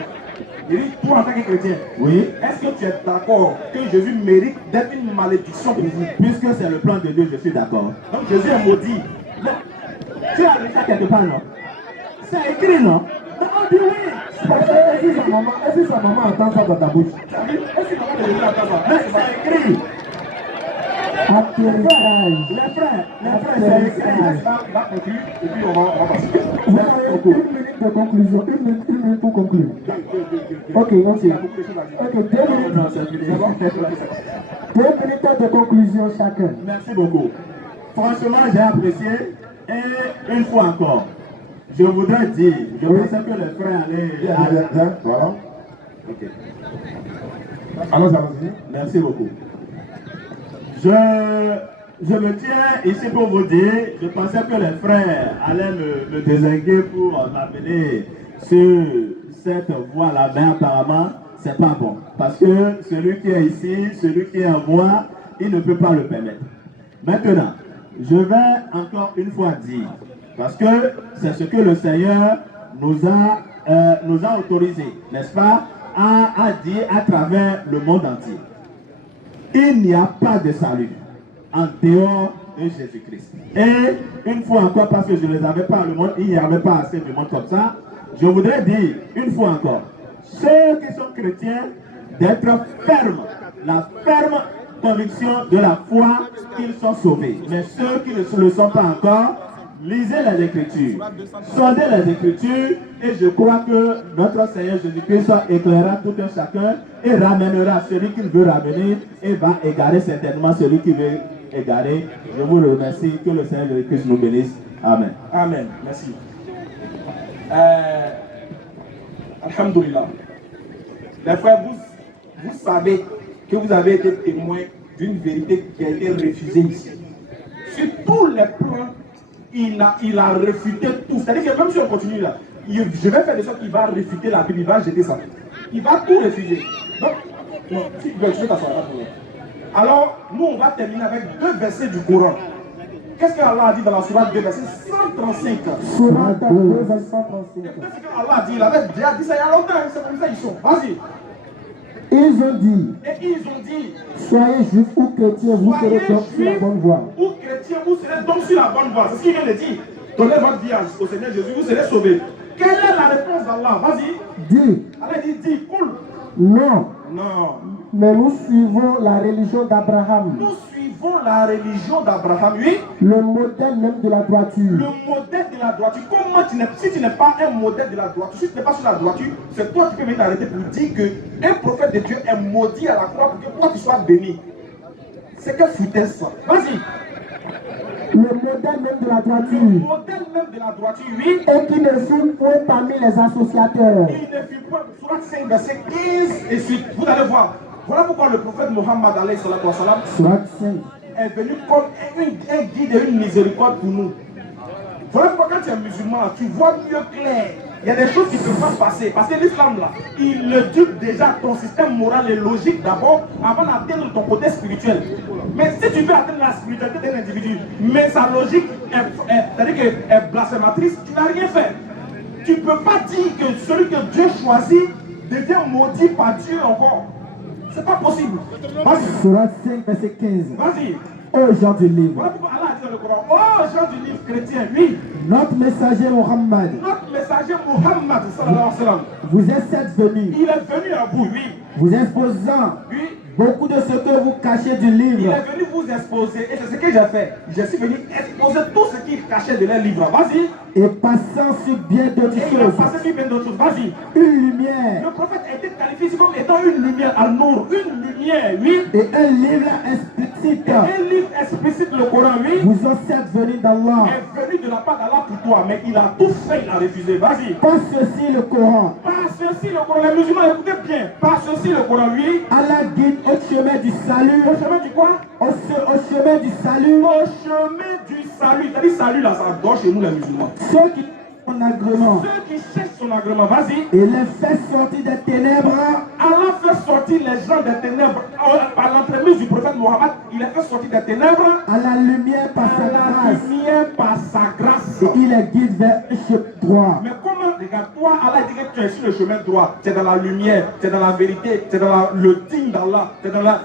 Il dit, toi en tant que chrétien, Oui. est-ce que tu es d'accord que Jésus mérite d'être une malédiction pour vous? Puisque c'est le plan de Dieu, je suis d'accord. Donc Jésus est maudit. Non. Tu as lu ça quelque part, non? C'est écrit, non? On dit oui. Est-ce que sa maman entend ça dans ta bouche? Est-ce que maman de Jésus attend ça? Mais c'est écrit. Atterrissage. Les frères, c'est écrit. Va conclure et puis on va passer. Vous avez une minute de conclusion. Une minute pour conclure. Ok. Ok, 2 minutes. Non, c'est fini. 2 minutes de conclusion chacun. Merci beaucoup. Franchement, j'ai apprécié. Et une fois encore, je voudrais dire, je pensais que les frères allaient. Voilà. Ok. Allons-y. Merci beaucoup. Je me tiens ici pour vous dire, je pensais que les frères allaient me désinguer pour m'amener sur cette voie-là, mais apparemment, c'est pas bon. Parce que celui qui est ici, celui qui est en moi, il ne peut pas le permettre. Maintenant, je vais encore une fois dire, parce que c'est ce que le Seigneur nous a autorisé, n'est-ce pas, à dire à travers le monde entier. Il n'y a pas de salut en dehors de Jésus-Christ. Et une fois encore, parce que je ne les avais pas, le monde, il n'y avait pas assez de monde comme ça, je voudrais dire une fois encore, ceux qui sont chrétiens, d'être fermes, la ferme conviction de la foi qu'ils sont sauvés. Mais ceux qui ne le sont pas encore, lisez les Écritures, sondez les Écritures, et je crois que notre Seigneur Jésus-Christ éclairera tout un chacun et ramènera celui qu'il veut ramener et va égarer certainement celui qui veut égarer. Je vous remercie, que le Seigneur Jésus-Christ nous bénisse. Amen. Amen. Merci. Alhamdulillah. Les frères, vous savez que vous avez été témoin d'une vérité qui a été refusée ici. Sur tous les plans, il a réfuté tout. C'est-à-dire que même si on continue là, je vais faire de sorte qu'il va réfuter la Bible, il va jeter ça. Il va tout refuser. Donc, non, si tu veux t'asseoir là pour là. Alors, nous, on va terminer avec 2 versets du Coran. Qu'est-ce qu'Allah a dit dans la Sourate 2, verset 135? Sourate 2, verset 135. Qu'est-ce qu'Allah a dit? Il avait déjà dit ça il y a longtemps, c'est comme ça ils sont. Vas-y. Ils ont dit, Et ils ont dit, soyez juifs ou chrétiens, vous serez donc sur la bonne voie. ou chrétiens, vous serez donc sur la bonne voie. C'est ce qu'il vient de dire. Donnez votre vie au Seigneur Jésus, vous serez sauvés. Quelle est la réponse d'Allah? Vas-y. Dis, Allah dit, cool. non, Non. mais nous suivons la religion d'Abraham, Nous suivons la religion d'Abraham, oui. le modèle même de la droiture. Le modèle de la droiture. Comment si tu n'es pas un modèle de la droiture, si tu n'es pas sur la droiture, c'est toi qui peux venir t'arrêter pour dire qu'un prophète de Dieu est maudit à la croix pour que toi tu sois béni. C'est que foutaise ça. Vas-y. Le modèle même de la Le droiture. modèle même de la droiture, oui. Et qui ne fut point parmi les associateurs. Il ne fut point. Surat 5, verset 15 et suite. Vous allez voir. Voilà pourquoi le prophète Mohammed Sourate 5. est venu comme un guide et une miséricorde pour nous. Voilà pourquoi quand tu es musulman, tu vois mieux clair. Il y a des choses qui ne peuvent pas passer. Parce que l'islam, là, il le dupe déjà ton système moral et logique d'abord avant d'atteindre ton côté spirituel. Mais si tu veux atteindre la spiritualité d'un individu, mais sa logique est blasphématrice, tu n'as rien fait. Tu ne peux pas dire que celui que Dieu choisit devient maudit par Dieu encore. C'est pas possible. Vas-y. Sourate 5, verset 15. Vas-y. Ô gens du livre, Voilà pourquoi Allah a dit dans le Coran, oh gens du livre chrétien, oui, notre messager Mohammed notre messager Muhammad sallallahu alayhi wa sallam, vous est certes venu, il est venu à vous, oui, vous exposant oui, beaucoup de ce que vous cachez du il livre est venu vous exposer, et c'est ce que j'ai fait. Je suis venu exposer tout ce qu'il cachait de leur livre. Vas-y. et passant sur bien d'autres Et il a choses, passé sur bien d'autres choses. Vas-y. une lumière Le prophète a été qualifié ici comme étant une lumière, al-Nour, une lumière, oui. et un livre explicite Un livre explicite, le Coran, oui, vous sont certes venus d'Allah. est venu de la part d'Allah pour toi, mais il a tout fait, il a refusé. Vas-y. Par ceci le Coran, Par ceci, le Coran, les musulmans, écoutez bien. Par ceci, le Coran, oui. Allah guide au chemin du salut, Le chemin du quoi? au au chemin du salut. Au chemin du salut. C'est-à-dire salut là, ça doit chez nous les musulmans. Ceux qui son agrément. Ceux qui cherchent son agrément, vas-y. Et les fait sortir des ténèbres. Allah fait sortir les gens des ténèbres. Par l'entremise du prophète Mohammed, il a fait sortir des ténèbres À la lumière par sa grâce. lumière par sa grâce. Et il les guide vers un chemin droit. Mais comment, regarde, toi, Allah dit que tu es sur le chemin droit, tu es dans la lumière, tu es dans la vérité, tu es dans le digne d'Allah, tu es dans la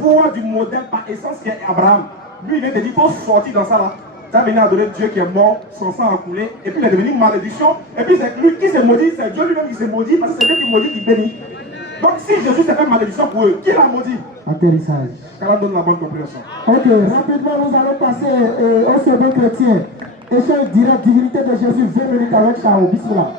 voie du modèle par essence qui est Abraham. Lui, il vient te dire, il faut sortir dans ça là. Tu as venu adorer Dieu qui est mort, son sang a coulé, et puis il est devenu une malédiction. Et puis c'est lui qui s'est maudit, c'est Dieu lui-même qui s'est maudit, parce que c'est Dieu qui maudit, qui bénit. Donc si Jésus s'est fait malédiction pour eux, qui l'a maudit? Atterrissage. Qu'Allah donne la bonne compréhension. Ok, rapidement, nous allons passer au second chrétien. Échange direct, divinité de Jésus, 20 minutes avec Chao. Bismillah.